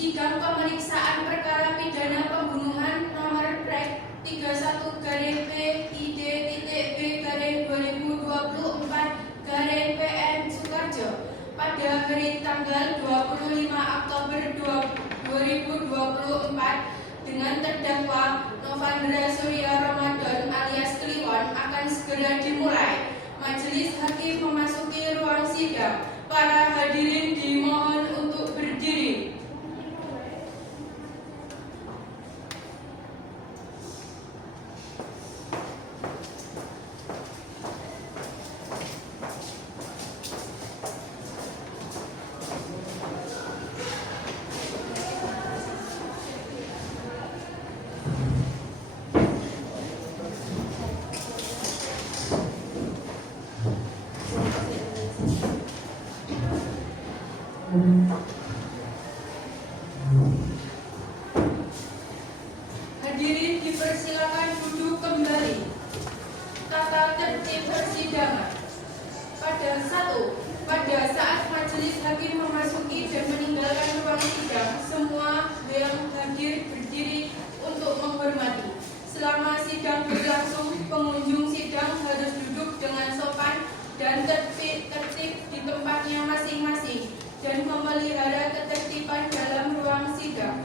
Sidang pemeriksaan perkara pidana pembunuhan nomor Rek 31-PID-B-2024-PN pada hari tanggal 25 Oktober 2024 dengan terdakwa Novandra Surya Ramadan alias Kliwon akan segera dimulai. Majelis Hakim memasuki ruang sidang. Para hadirin dimohon untuk berdiri. Hadirin dipersilakan duduk kembali. Tata tertib persidangan. Pada saat majelis hakim memasuki dan meninggalkan ruang sidang, semua yang hadir berdiri untuk menghormati. Selama sidang berlangsung, pengunjung sidang harus duduk dengan sopan dan tertib di tempatnya masing-masing dan memelihara ketertiban dalam ruang sidang.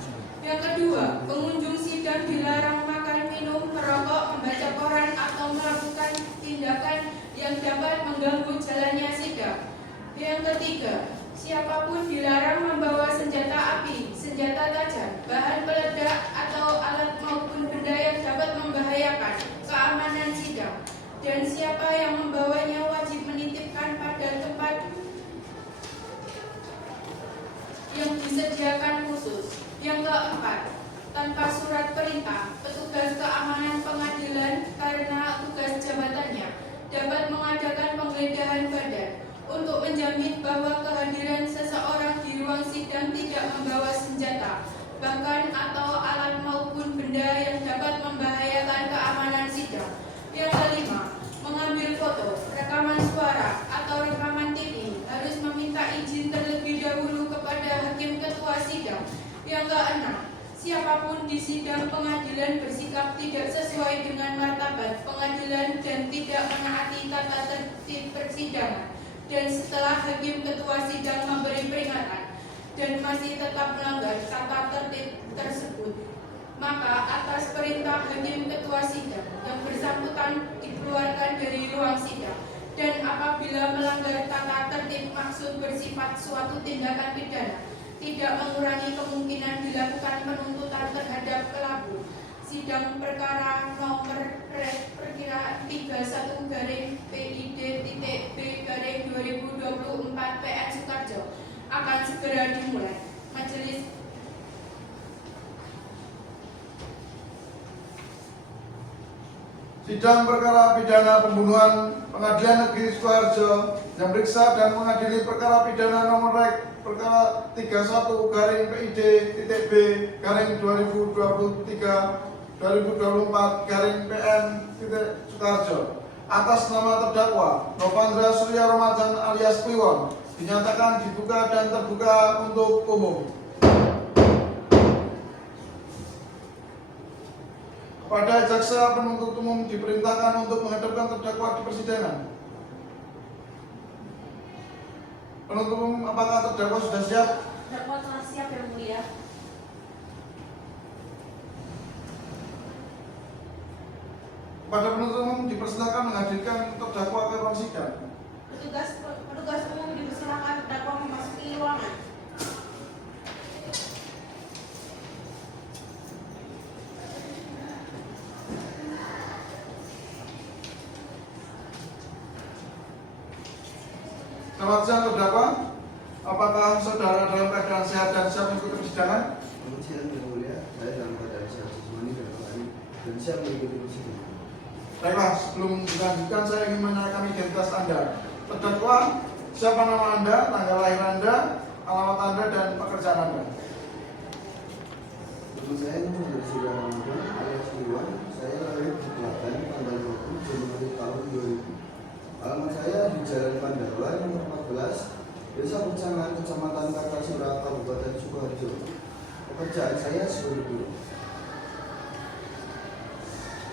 Yang kedua, pengunjung sidang dilarang makan, minum, merokok, membaca koran, atau melakukan tindakan yang dapat mengganggu jalannya sidang. Yang ketiga, siapapun dilarang membawa senjata api, senjata tajam, bahan peledak, atau alat maupun benda yang dapat membahayakan keamanan sidang. Dan siapa yang membawanya wajib menitipkan pada tempat yang disediakan khusus. Yang keempat, tanpa surat perintah, petugas keamanan pengadilan karena tugas jabatannya dapat mengadakan penggeledahan badan untuk menjamin bahwa kehadiran seseorang di ruang sidang tidak membawa senjata, bahkan atau alat maupun benda yang dapat membahayakan keamanan sidang. Yang kelima, mengambil foto, rekaman suara, atau rekaman TV harus meminta izin terlebih dahulu kepada hakim ketua sidang. Yang keenam, siapapun di sidang pengadilan bersikap tidak sesuai dengan martabat pengadilan dan tidak menaati tata tertib persidangan, dan setelah hakim ketua sidang memberi peringatan dan masih tetap melanggar tata tertib tersebut, maka atas perintah hakim ketua sidang yang bersangkutan dikeluarkan dari ruang sidang. Dan apabila melanggar tata tertib maksud bersifat suatu tindakan pidana, tidak mengurangi kemungkinan dilakukan penuntutan terhadap pelaku. Sidang perkara nomor perkiraan 31-PID-B-2024 Sukarjo akan segera dimulai. Majelis Sidang perkara pidana pembunuhan Pengadilan Negeri Sukoharjo yang meriksa dan mengadili perkara pidana nomor Rek perkara 31-PID-B-2023-2024-PN Sukoharjo atas nama terdakwa Novandra Surya Ramadan alias Kliwon dinyatakan dibuka dan terbuka untuk umum. Kepada jaksa penuntut umum diperintahkan untuk menghadapkan terdakwa di persidangan. Penuntut umum, apakah terdakwa sudah siap? Terdakwa telah siap, Yang Mulia. Kepada penuntut umum dipersilakan menghadirkan terdakwa ke ruang sidang. Petugas umum dipersilakan terdakwa memasuki ruangan. Selamat siang terdakwa. Apakah saudara dalam keadaan sehat dan siap mengikuti persidangan? Selamat siang Yang Mulia, saya dalam keadaan sehat jasmani dan rohani dan siap mengikuti persidangan. Baiklah, sebelum dilanjutkan saya ingin menanyakan identitas Anda. Terdakwa, siapa nama Anda, tanggal lahir Anda, alamat Anda, dan pekerjaan Anda? Nama saya Novandra Surya Ramadan alias Kliwon. Saya lahir di Klaten tanggal 20 Januari tahun 2000. Alamat saya di Jalan Pandawa nomor 14, Desa Pecangan, Kecamatan Kartasura, Kabupaten Sukoharjo. pekerjaan saya sebagai guru.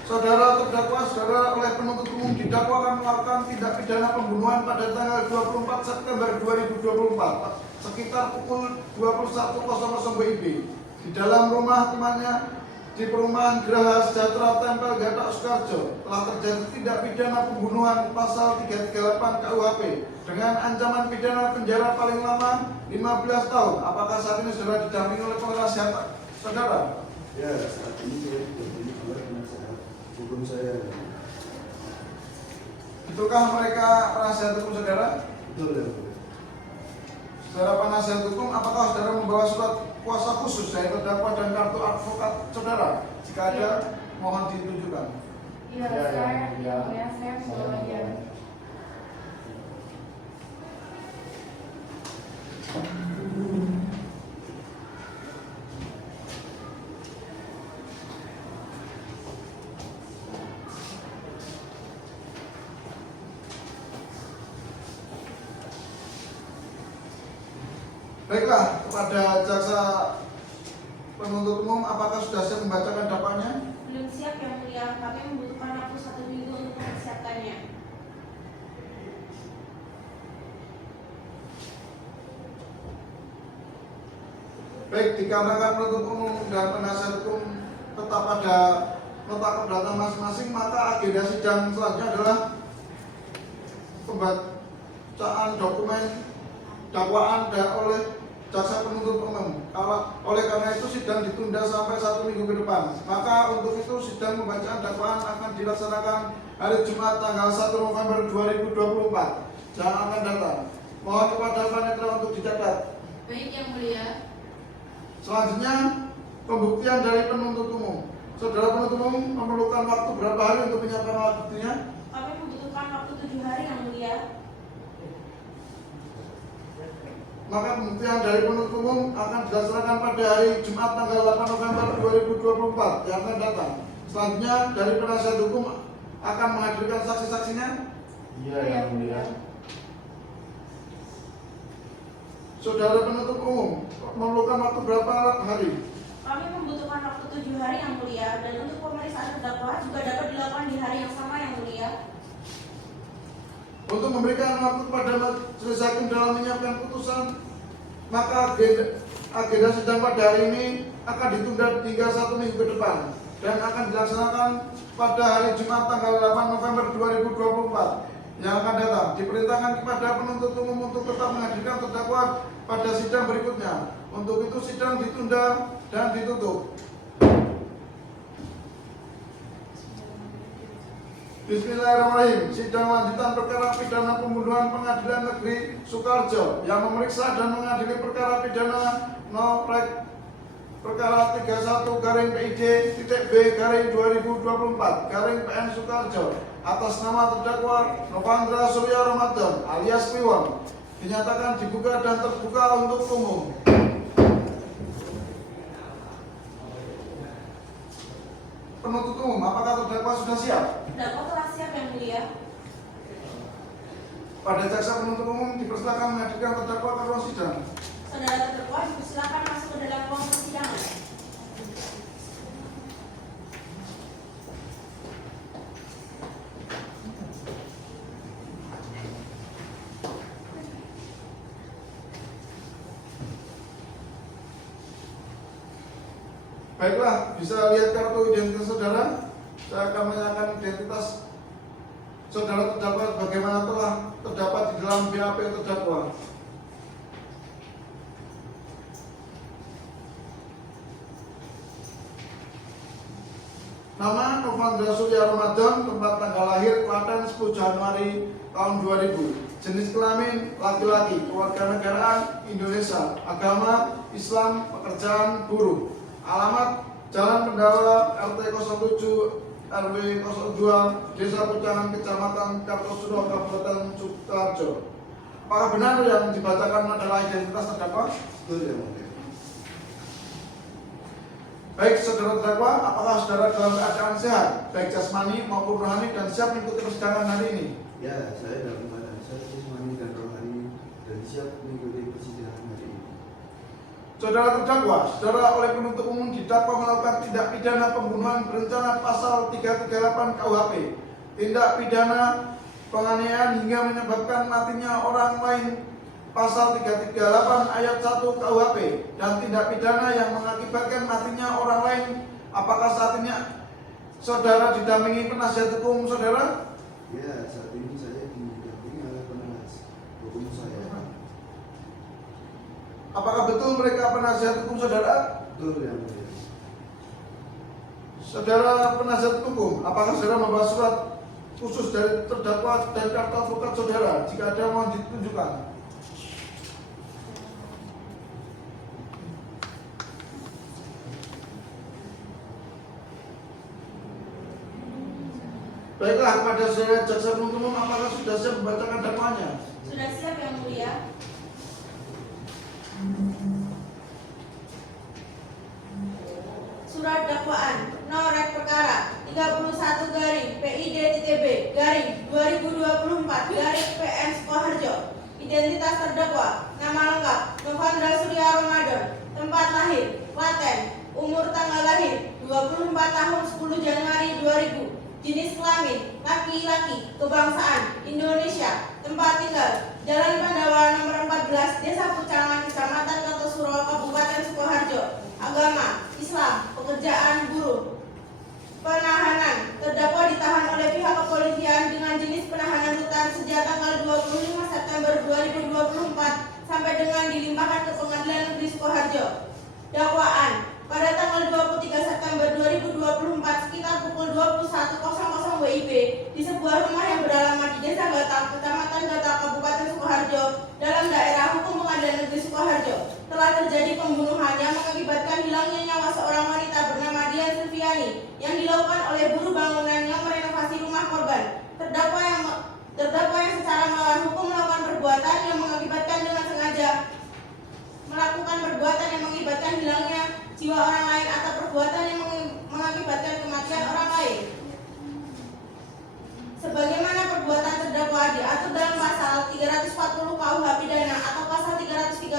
Saudara terdakwa, saudara oleh penuntut umum didakwakan melakukan tindak pidana pembunuhan pada tanggal 24 September 2024 sekitar pukul 21.00 WIB di dalam rumah temannya di perumahan Geraha Sejahtera Tempel Gatak Sukarjo. Telah terjadi tindak pidana pembunuhan pasal 338 KUHP dengan ancaman pidana penjara paling lama 15 tahun. Apakah saat ini saudara didampingi oleh penasihat saudara? Ya, saat ini saya didampingi oleh penasihat hukum saya. Betulkah mereka penasihat hukum saudara? Betul ya, Bu. Saudara penasihat hukum, apakah saudara membawa surat kuasa khusus dari terdakwa dan kartu advokat saudara? Jika ada, mohon ditunjukkan. Iya, saya membawanya. Baiklah, kepada jaksa penuntut umum, apakah sudah siap membacakan dakwaannya? Belum siap yang mulia, kami membutuhkan waktu 1 minggu untuk mempersiapkannya. Baik, dikarenakan penuntut umum dan penasihat hukum tetap pada nota keberatan masing-masing, maka agenda sidang selanjutnya adalah pembacaan dokumen dakwaan oleh jaksa penuntut umum. Oleh karena itu sidang ditunda sampai 1 minggu ke depan. Maka untuk itu sidang pembacaan dakwaan akan dilaksanakan hari Jumat tanggal 1 November 2024 yang akan datang. Mohon kepada panitia untuk dicatat. Baik yang mulia. Selanjutnya pembuktian dari penuntut umum. Saudara penuntut umum memerlukan waktu berapa hari untuk menyiapkan alat buktinya? Kami membutuhkan waktu 7 hari yang mulia. Maka pembuktian dari penuntut umum akan dilaksanakan pada hari Jumat tanggal 8 November 2024 yang akan datang. Selanjutnya dari penasihat hukum akan menghadirkan saksi-saksinya. Iya, yang mulia. Saudara penuntut umum memerlukan waktu berapa hari? Kami membutuhkan waktu 7 hari yang mulia, dan untuk pemeriksaan terdakwa juga dapat dilakukan di hari yang sama yang mulia. Untuk memberikan waktu kepada majelis hakim dalam menyiapkan putusan, maka agenda sidang pada hari ini akan ditunda hingga 1 minggu ke depan dan akan dilaksanakan pada hari Jumat tanggal 8 November 2024 yang akan datang. Diperintahkan kepada penuntut umum untuk tetap menghadirkan terdakwa pada sidang berikutnya. Untuk itu sidang ditunda dan ditutup. Bismillahirrahmanirrahim. Sidang lanjutan perkara pidana pembunuhan Pengadilan Negeri Sukarjo yang memeriksa dan mengadili perkara pidana nomor perkara 31-PID-B-2024 Sukarjo atas nama terdakwa Novandra Surya Ramadan alias Piwon dinyatakan dibuka dan terbuka untuk umum. Penuntut umum, apakah terdakwa sudah siap? Terdakwa telah siap yang mulia. Pada jaksa penuntut umum dipersilakan menghadirkan terdakwa ke ruang sidang. Saudara terdakwa dipersilakan masuk ke dalam ruang persidangan. Baiklah, bisa lihat kartu identitas saudara. Saya akan menanyakan identitas saudara terdakwa bagaimana telah terdapat di dalam BAP terdakwa. Nama Novandra Surya Ramadan, tempat tanggal lahir Klaten 10 Januari tahun 2000. Jenis kelamin laki-laki, kewarganegaraan Indonesia, agama Islam, pekerjaan buruh. Alamat Jalan Pendawa RT 07 RW 02 Desa Pucangan Kecamatan Kartosuro Kabupaten Sukarjo. Apakah benar yang dibacakan adalah identitas terdakwa? Betul ya, mulia. Baik saudara terdakwa, apakah saudara dalam keadaan sehat baik jasmani maupun rohani dan siap mengikuti persidangan hari ini? Ya, saya dalam keadaan sehat jasmani dan rohani dan siap mengikuti persidangan hari ini. Saudara terdakwa, saudara oleh penuntut umum didakwa melakukan tindak pidana pembunuhan berencana pasal 338 KUHP, tindak pidana penganiayaan hingga menyebabkan matinya orang lain pasal 338 ayat 1 KUHP, dan tindak pidana yang mengakibatkan matinya orang lain. Apakah saat ini saudara didampingi penasihat hukum saudara? Ya, saat ini saya didampingi oleh penasihat hukum saya. Apakah betul mereka penasihat hukum saudara? Betul yang mulia. Saudara penasihat hukum, apakah saudara membawa surat khusus dari terdakwa dan kartu advokat saudara? Jika ada, mohon ditunjukkan. Baiklah, kepada saudara jaksa penuntut umum, apakah sudah siap membacakan dakwaannya? Sudah siap yang mulia. Surat dakwaan Norek perkara 31-PID-TB-2024-PN Sukoharjo. Identitas terdakwa: nama lengkap Novandra Surya Ramadan, tempat lahir Klaten, umur tanggal lahir 24 tahun 10 Januari 2000, jenis kelamin laki-laki, kebangsaan Indonesia, tempat tinggal Jalan Pandawa nomor 14, Desa Pucangan, Kecamatan Kartosuro, Kabupaten Sukoharjo. Agama Islam, pekerjaan buruh. Penahanan: terdakwa ditahan oleh pihak kepolisian dengan jenis penahanan rutan sejak tanggal 25 September 2024 sampai dengan dilimpahkan ke Pengadilan Negeri Sukoharjo. Dakwaan: pada tanggal 23 September 2024 sekitar pukul 21.00 WIB di sebuah rumah yang beralamat di Desa Gatal, Kecamatan Gatal, Kabupaten Sukoharjo, dalam daerah hukum Pengadilan Negeri Sukoharjo, telah terjadi pembunuhan yang mengakibatkan hilangnya nyawa seorang wanita bernama Dian Silviani yang dilakukan oleh buruh bangunan yang merenovasi rumah korban. Terdakwa yang secara melawan hukum melakukan perbuatan yang mengakibatkan dengan sengaja melakukan perbuatan yang mengakibatkan hilangnya jiwa orang lain atau perbuatan yang mengakibatkan kematian orang lain. Sebagaimana perbuatan terdakwa diatur dalam pasal 340 KUH pidana atau pasal 338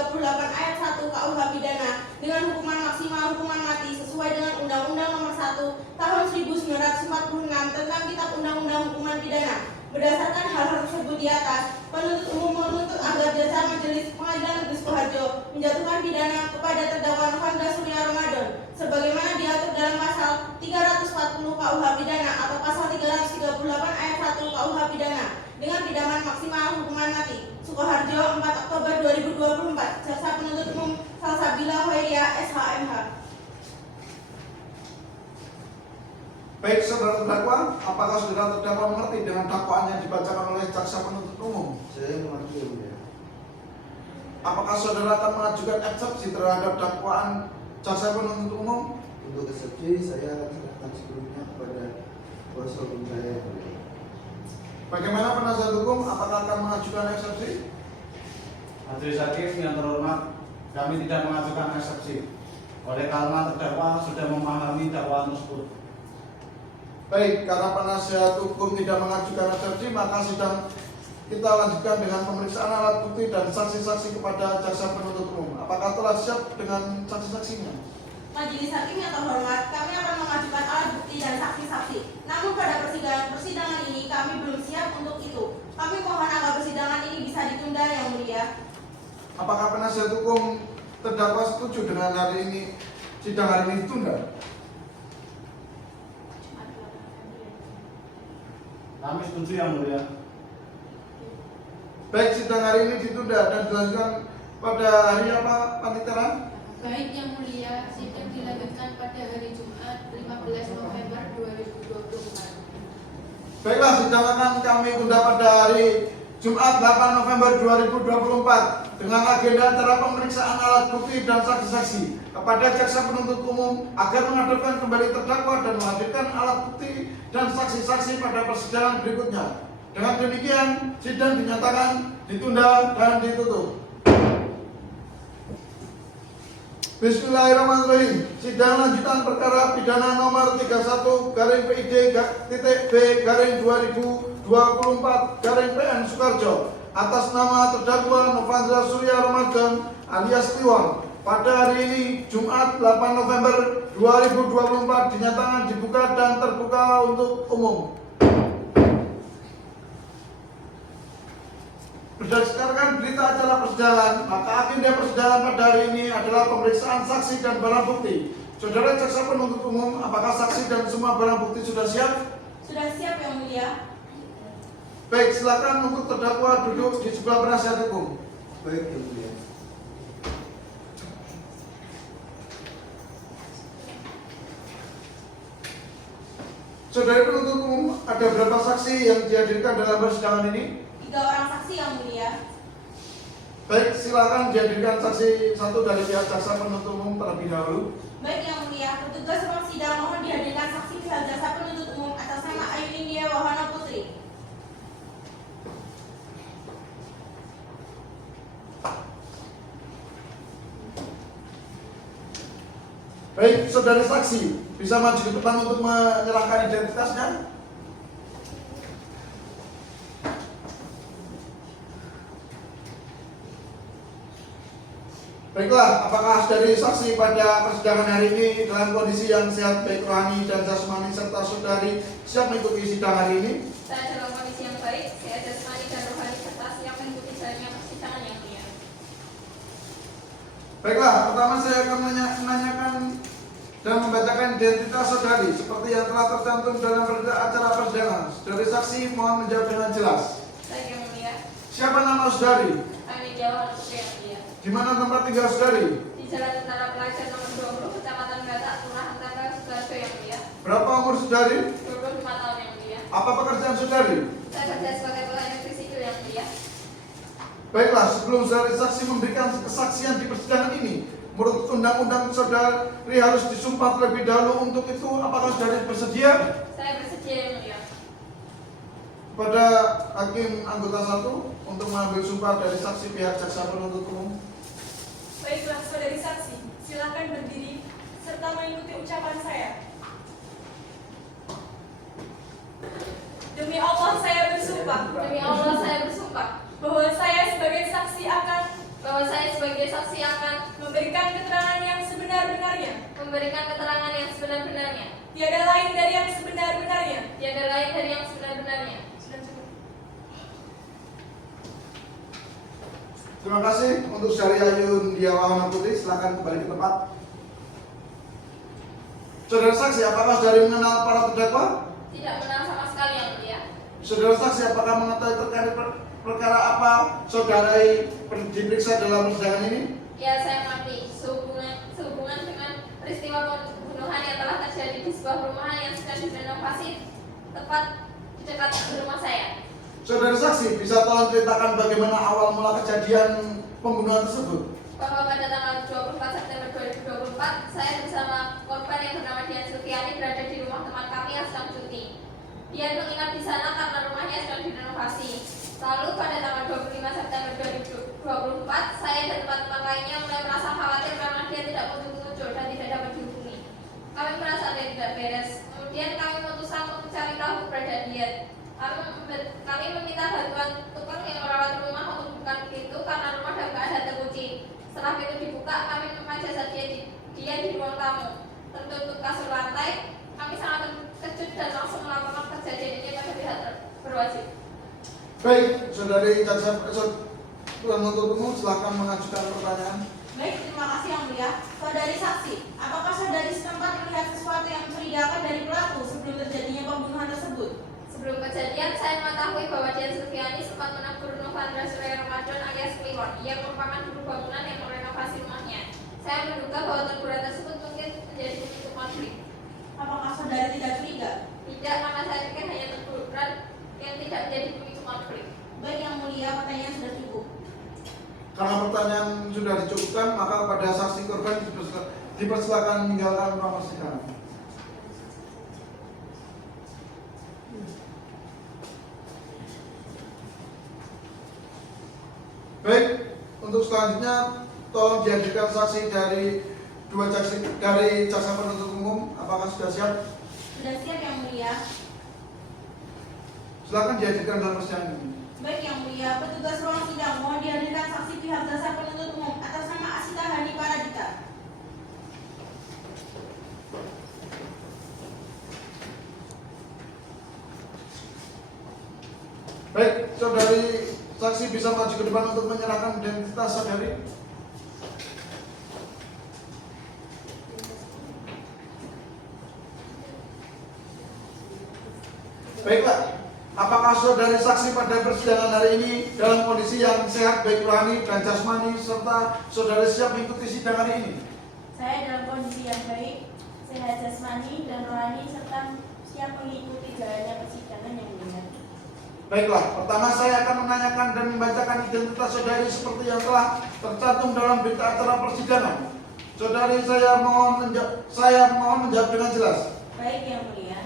ayat 1 KUH pidana dengan hukuman maksimal hukuman mati sesuai dengan Undang-Undang Nomor 1 Tahun 1946 tentang Kitab Undang-Undang Hukuman Pidana. Berdasarkan hal-hal tersebut di atas, penuntut umum menuntut agar Jaksa Majelis Pengadilan Negeri Sukoharjo menjatuhkan pidana kepada terdakwa Novandra Surya Ramadan sebagaimana diatur dalam pasal 340 KUH pidana atau pasal 338 ayat 1 KUH pidana dengan pidana maksimal hukuman mati. Sukoharjo, 4 Oktober 2024. Jaksa penuntut umum Salsabila Hoiria SHMH. Baik, saudara terdakwa, apakah saudara terdakwa mengerti dengan dakwaan yang dibacakan oleh jaksa penuntut umum? Saya mengerti yang mulia. Apakah saudara akan mengajukan eksepsi terhadap dakwaan jaksa penuntut umum? Untuk eksepsi saya akan serahkan sebelumnya kepada kuasa hukum saya yang mulia. Bagaimana penasihat hukum, apakah akan mengajukan eksepsi? Majelis Hakim yang terhormat, kami tidak mengajukan eksepsi oleh karena terdakwa sudah memahami dakwaan tersebut. Baik, karena penasihat hukum tidak mengajukan eksepsi, maka sidang kita lanjutkan dengan pemeriksaan alat bukti dan saksi-saksi kepada jaksa penuntut umum. Apakah telah siap dengan saksi-saksinya? Majelis Hakim yang terhormat, kami akan mengajukan alat bukti dan saksi-saksi. Namun pada persidangan ini kami belum siap untuk itu. Kami mohon agar persidangan ini bisa ditunda yang mulia. Apakah penasihat hukum terdakwa setuju dengan hari ini sidang hari ini ditunda? Kami setuju yang mulia. Baik, sidang hari ini ditunda dan dilanjutkan pada hari apa, Panitera? Baik yang mulia, sidang dilanjutkan pada hari Jumat 15 November 2024. Baiklah, sidang akan kami tunda pada hari Jumat 8 November 2024 dengan agenda acara pemeriksaan alat bukti dan saksi-saksi kepada jaksa penuntut umum agar menghadapkan kembali terdakwa dan menghadirkan alat bukti dan saksi-saksi pada persidangan berikutnya. Dengan demikian, sidang dinyatakan ditunda dan ditutup. Bismillahirrahmanirrahim. Sidang lanjutan perkara pidana nomor 31-PID-2024-PN Sukoharjo atas nama terdakwa Novandra Surya Ramadan alias Tiwang pada hari ini Jumat 8 November 2024 dinyatakan dibuka dan terbuka untuk umum. Berdasarkan berita acara persidangan, maka agenda persidangan pada hari ini adalah pemeriksaan saksi dan barang bukti. Saudara jaksa penuntut umum, apakah saksi dan semua barang bukti sudah siap? Sudah siap Yang Mulia. Baik, silakan untuk terdakwa duduk di sebelah penasihat hukum. Baik, Yang Mulia. Saudara penuntut umum, ada berapa saksi yang dihadirkan dalam persidangan ini? 3 orang saksi Yang Mulia. Baik, silakan dihadirkan saksi satu dari pihak jaksa penuntut umum terlebih dahulu. Baik Yang Mulia, petugas ruang sidang mohon dihadirkan saksi pihak jaksa penuntut umum atas nama Ayu India Wahana Putri. Baik, saudari saksi, bisa maju ke depan untuk menyerahkan identitasnya? Baiklah, apakah dari saksi pada persidangan hari ini dalam kondisi yang sehat baik rohani dan jasmani serta saudari siap mengikuti sidang hari ini? Saya dalam kondisi yang baik, sehat jasmani dan rohani serta siap mengikuti jalannya persidangan yang mulia. Baiklah, pertama saya akan menanyakan dan membacakan identitas saudari seperti yang telah tercantum dalam berita acara persidangan. Saudari saksi mohon menjawab dengan jelas. Saya yang mulia, Siapa nama saudari? Ayu India Wahana Putri yang mulia. Di mana tempat tinggal saudari? Di Jalan Tentara Pelajar nomor 20, Kecamatan Batak, Kelurahan Tangga, Sidoarjo yang mulia. Berapa umur saudari? 25 tahun yang mulia. Apa pekerjaan saudari? Saya kerja sebagai pegawai negeri sipil yang mulia. Baiklah, sebelum saudari saksi memberikan kesaksian di persidangan ini, menurut undang-undang saudari harus disumpah terlebih dahulu. Untuk itu, apakah saudari bersedia? Saya bersedia yang mulia. Pada hakim anggota 1 untuk mengambil sumpah dari saksi pihak jaksa penuntut umum. Baiklah, saudari saksi, silakan berdiri serta mengikuti ucapan saya. Demi Allah saya bersumpah Demi Allah saya bersumpah bahwa saya sebagai saksi akan memberikan keterangan yang sebenar-benarnya, tiada lain dari yang sebenar-benarnya. Sudah cukup. Terima kasih untuk saudari Ayu India Wahana Putri. Silakan kembali ke tempat. Saudara saksi, apakah saudari mengenal para terdakwa? Tidak menang sama sekali yang mulia. Saudara saksi, apakah mengetahui terkait perkara apa saudari diperiksa dalam persidangan ini? Ya, saya mengerti sehubungan dengan peristiwa pembunuhan yang telah terjadi di sebuah perumahan yang sedang direnovasi tepat di dekat rumah saya. Saudara saksi, bisa tolong ceritakan bagaimana awal mula kejadian pembunuhan tersebut? Bahwa pada tanggal 24 September 2024, saya bersama korban yang bernama Dian Sulfiani berada di rumah teman kami yang sedang cuti. Dian menginap di sana karena rumahnya sedang direnovasi. Lalu pada tanggal 25 September 2024, saya dan teman-teman lainnya mulai merasa khawatir karena dia tidak muncul dan tidak dapat dihubungi. Kami merasa dia tidak beres. Kemudian kami memutuskan untuk mencari tahu keberadaan Dian. Kami meminta bantuan tukang yang merawat rumah untuk buka pintu karena rumah dalam keadaan terkunci. Setelah pintu dibuka, kami menemukan jasad dia di ruang tamu, tertutup kasur lantai. Kami sangat terkejut dan langsung melaporkan kejadian ini pada pihak berwajib. Baik, saudari jaksa penuntut umum, silakan mengajukan pertanyaan. Baik, terima kasih Yang Mulia. Saudari saksi, apakah saudari setempat melihat sesuatu yang mencurigakan dari pelaku sebelum terjadinya pembunuhan tersebut? Sebelum kejadian, saya mengetahui bahwa Dian Sulfiani sempat menegur Novandra Surya Ramadan alias Kliwon yang merupakan buruh bangunan yang merenovasi rumahnya. Saya menduga bahwa teguran tersebut mungkin menjadi pemicu konflik. Apakah saudari tidak curiga? Tidak, karena saya pikir hanya teguran yang tidak menjadi pemicu konflik. Baik Yang Mulia, pertanyaan sudah cukup. Karena pertanyaan sudah dicukupkan, maka pada saksi korban dipersilakan meninggalkan ruang persidangan. Baik, untuk selanjutnya tolong dihadirkan saksi dari jaksa penuntut umum. Apakah sudah siap? Sudah siap Yang Mulia. Silakan dihadirkan dalam persidangan ini. Baik Yang Mulia, petugas ruang sidang mohon dihadirkan saksi pihak jaksa penuntut umum atas nama Asita Hani Paradita. saudari saksi bisa maju ke depan untuk menyerahkan identitas saudari. Baiklah, apakah saudari saksi pada persidangan hari ini dalam kondisi yang sehat baik rohani dan jasmani serta saudari siap mengikuti sidang hari ini? Saya dalam kondisi yang baik, sehat jasmani dan rohani serta siap mengikuti jalannya persidangan yang benar. Baiklah, pertama saya akan menanyakan dan membacakan identitas saudari seperti yang telah tercantum dalam berita acara persidangan. Saudari, saya mohon menjawab dengan jelas. Baik yang mulia.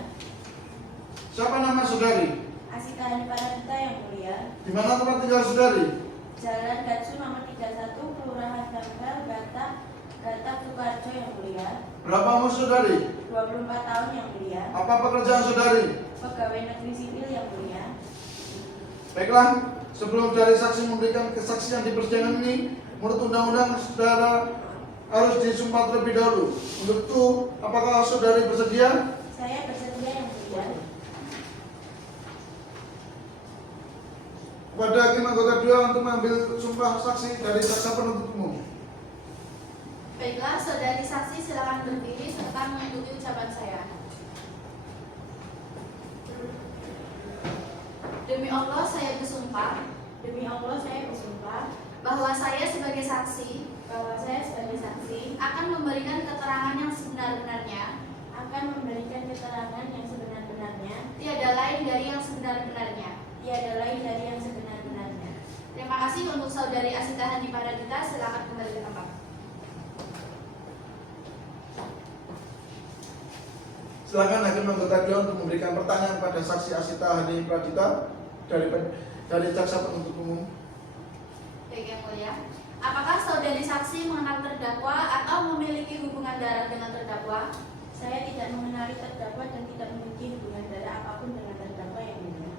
Siapa nama saudari? Asita Haniparadita yang mulia. Di mana tempat tinggal saudari? Jalan Gatsu nomor 31, Kelurahan Ganggal, Gata Sukarjo yang mulia. Berapa umur saudari? 24 tahun yang mulia. Apa pekerjaan saudari? Pegawai negeri sipil yang mulia. Baiklah, sebelum saudari saksi memberikan kesaksian di persidangan ini, menurut undang-undang saudara harus disumpah terlebih dahulu. Untuk itu, apakah saudari bersedia? Saya bersedia yang mulia. Kepada hakim anggota 2 untuk mengambil sumpah saksi dari jaksa penuntut umum. Baiklah, saudari saksi silakan berdiri serta mengikuti ucapan saya. Demi Allah saya bersumpah. Demi Allah saya bersumpah Bahwa saya sebagai saksi bahwa saya sebagai saksi akan memberikan keterangan yang sebenar-benarnya, akan memberikan keterangan yang sebenar-benarnya, tiada lain dari yang sebenar-benarnya. tiada lain dari yang sebenar-benarnya. Terima kasih untuk saudari Asita Haniparadita. Silakan kembali ke tempat. Silakan hakim anggota 2 untuk memberikan pertanyaan pada saksi Asita Haniparadita dari jaksa penuntut umum. Baik yang mulia, apakah saudari saksi mengenal terdakwa atau memiliki hubungan darah dengan terdakwa? Saya tidak mengenali terdakwa dan tidak memiliki hubungan darah apapun dengan terdakwa yang mulia.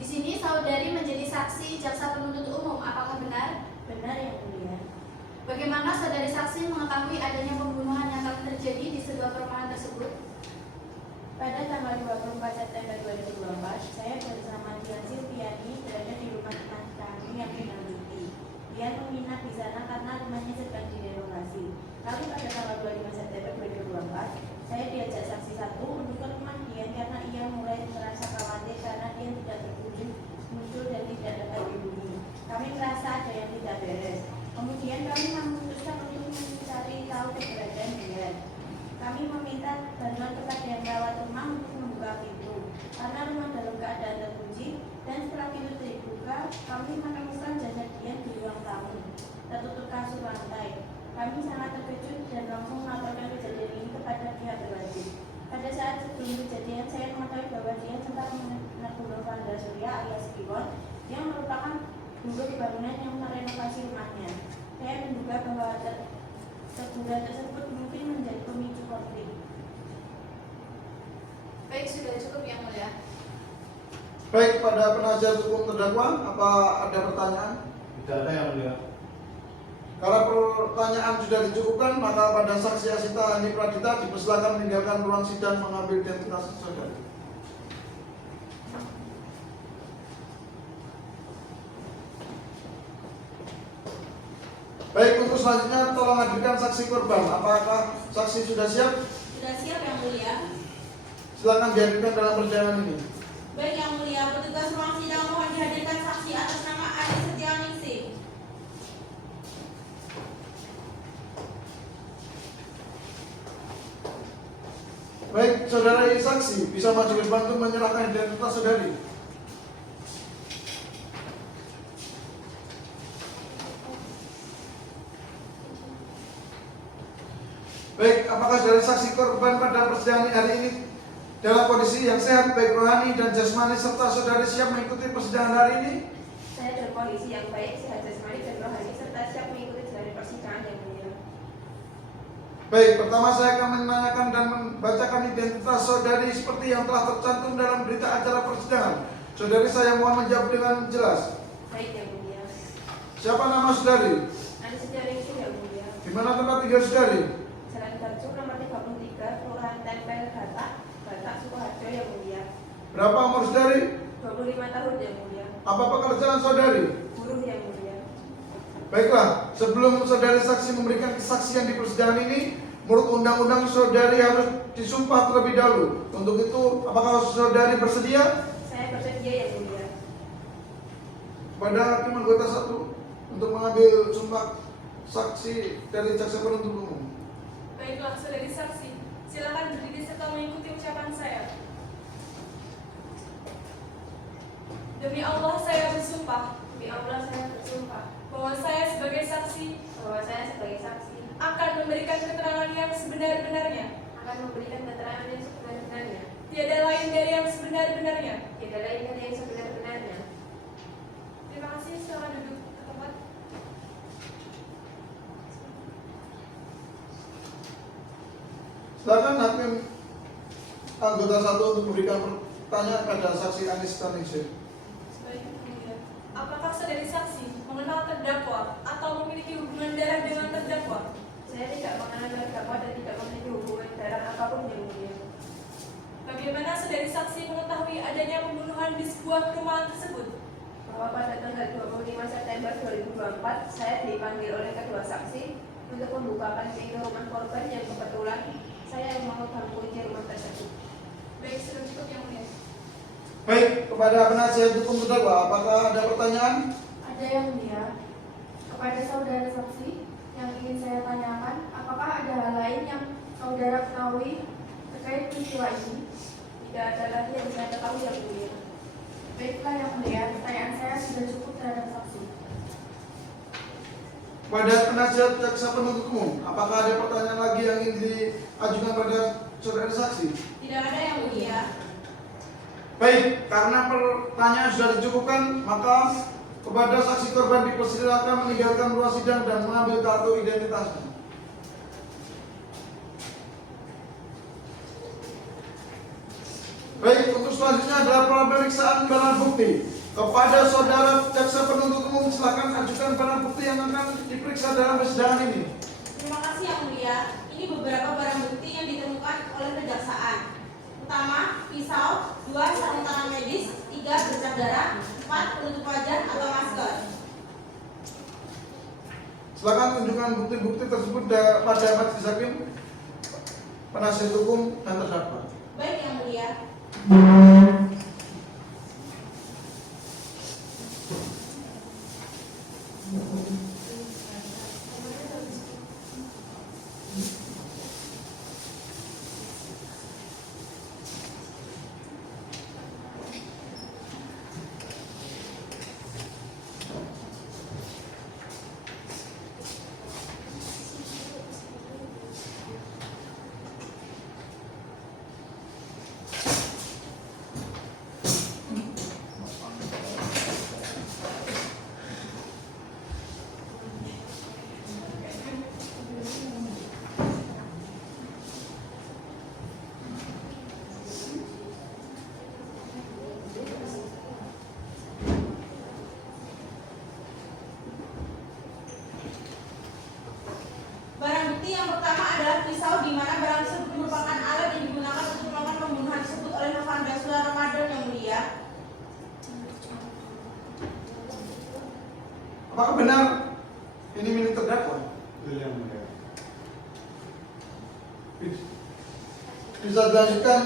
Di sini saudari menjadi saksi jaksa penuntut umum. Apakah benar? Benar yang mulia. Bagaimana saudari saksi mengetahui adanya pembunuhan yang telah terjadi di sebuah perumahan tersebut? Pada tanggal 24 September 2024, saya bersama Dian Silviani berada di rumah teman kami yang dinamiti. Dian menginap di sana karena rumahnya sedang direnovasi. Lalu pada tanggal 25 September 2024, saya diajak saksi satu untuk ke rumah Dian karena ia mulai merasa khawatir karena Dian tidak terkunjung muncul dan tidak dapat dihubungi. Kami merasa ada yang tidak beres. Kemudian kami memutuskan untuk mencari tahu keberadaan Dian. Kami meminta bantuan kepada yang rawat rumah untuk membuka pintu karena rumah dalam keadaan terkunci, dan setelah pintu dibuka, kami menemukan jasad Dian di ruang tamu, tertutup kasur lantai. Kami sangat terkejut dan langsung melaporkan kejadian ini kepada pihak berwajib. Pada saat sebelum kejadian, saya mengetahui bahwa Dian sempat menegur Novandra Surya alias Kliwon yang merupakan buruh bangunan yang merenovasi rumahnya. Saya menduga bahwa teguran tersebut mungkin menjadi pemicu konflik. Baik, sudah cukup yang mulia. Baik, pada penasihat hukum terdakwa, apa ada pertanyaan? Tidak ada yang mulia. Kalau pertanyaan sudah dicukupkan, maka pada saksi Asita Haniparadita dipersilakan meninggalkan ruang sidang mengambil identitas saudari. Baik, untuk selanjutnya tolong hadirkan saksi korban. Apakah saksi sudah siap? Sudah siap yang mulia. Silakan dihadirkan dalam persidangan ini. Baik yang mulia, petugas ruang sidang mohon dihadirkan saksi atas nama Adi Setianingsih. Baik, saudara saksi bisa maju ke depan untuk menyerahkan identitas saudari. Baik, apakah saudari saksi korban pada persidangan hari ini dalam kondisi yang sehat baik rohani dan jasmani serta saudari siap mengikuti persidangan hari ini? Saya dalam kondisi yang baik, sehat jasmani dan rohani serta siap mengikuti jalannya persidangan yang mulia. Baik, pertama saya akan menanyakan dan membacakan identitas saudari seperti yang telah tercantum dalam berita acara persidangan. Saudari, saya mohon menjawab dengan jelas. Baik yang mulia. Siapa nama saudari? Adi Setianingsih yang mulia. Di mana tempat tinggal saudari? Jalan Garcu nomor 33, Kelurahan Tempel Gata, Batak Sukoharjo yang mulia. Berapa umur saudari? 25 tahun yang mulia. Apa pekerjaan saudari? Buruh yang mulia. Baiklah, sebelum saudari saksi memberikan kesaksian di persidangan ini, menurut undang-undang saudari harus disumpah terlebih dahulu. Untuk itu, apakah saudari bersedia? Saya bersedia yang mulia. Pada hakim anggota 1 untuk mengambil sumpah saksi dari jaksa penuntut umum. Baiklah, saudari saksi, silakan berdiri serta mengikuti ucapan saya. Demi Allah saya bersumpah Demi Allah saya bersumpah bahwa saya sebagai saksi bahwa saya sebagai saksi akan memberikan keterangan yang sebenar-benarnya, akan memberikan keterangan yang sebenar-benarnya, tiada lain dari yang sebenar-benarnya. tidak lain dari yang sebenar-benarnya. Terima kasih, silakan duduk ke tempat. Silakan hakim anggota 1 untuk memberikan pertanyaan pada saksi Anis Taningsih. Sebaiknya kemudian, apakah saudari saksi mengenal terdakwa atau memiliki hubungan darah dengan terdakwa? Saya tidak mengenal terdakwa dan tidak memiliki hubungan darah apapun yang mulia. Bagaimana saudari saksi mengetahui adanya pembunuhan di sebuah perumahan tersebut? Bahwa pada tanggal 25 September 2024 saya dipanggil oleh kedua saksi untuk membukakan pintu rumah korban yang kebetulan saya yang memegang kunci rumah tersebut. Baik, sudah cukup yang mulia. Baik, kepada penasihat hukum terdakwa, apakah ada pertanyaan? Ada yang mulia. Kepada saudara saksi yang ingin saya tanyakan, apakah ada hal lain yang saudara ketahui terkait peristiwa ini? Tidak ada lagi yang saya ketahui yang mulia. Baiklah yang mulia, pertanyaan saya sudah cukup terhadap saksi. Pada penasihat jaksa penuntut umum, apakah ada pertanyaan lagi yang ingin diajukan pada saudara saksi? Tidak ada yang mulia. Baik, karena pertanyaan sudah dicukupkan, maka kepada saksi korban dipersilakan meninggalkan ruang sidang dan mengambil kartu identitasnya. Baik, untuk selanjutnya adalah pemeriksaan barang bukti. Kepada saudara jaksa penuntut umum, silakan ajukan barang bukti yang akan diperiksa dalam persidangan ini. Terima kasih yang mulia. Ini beberapa barang bukti yang ditemukan oleh kejaksaan. Pertama, pisau, 2 sarung tangan medis, 3 bercak darah, 4 penutup wajah atau masker. Silakan tunjukkan bukti-bukti tersebut pada majelis hakim, penasihat hukum dan terdakwa. Baik yang mulia. Barang bukti yang pertama adalah pisau, di mana barang tersebut merupakan alat yang digunakan untuk melakukan pembunuhan tersebut oleh Novandra Sula Ramadan yang mulia. Apakah benar ini milik terdakwa? Betul yang mulia. Bisa dilanjutkan.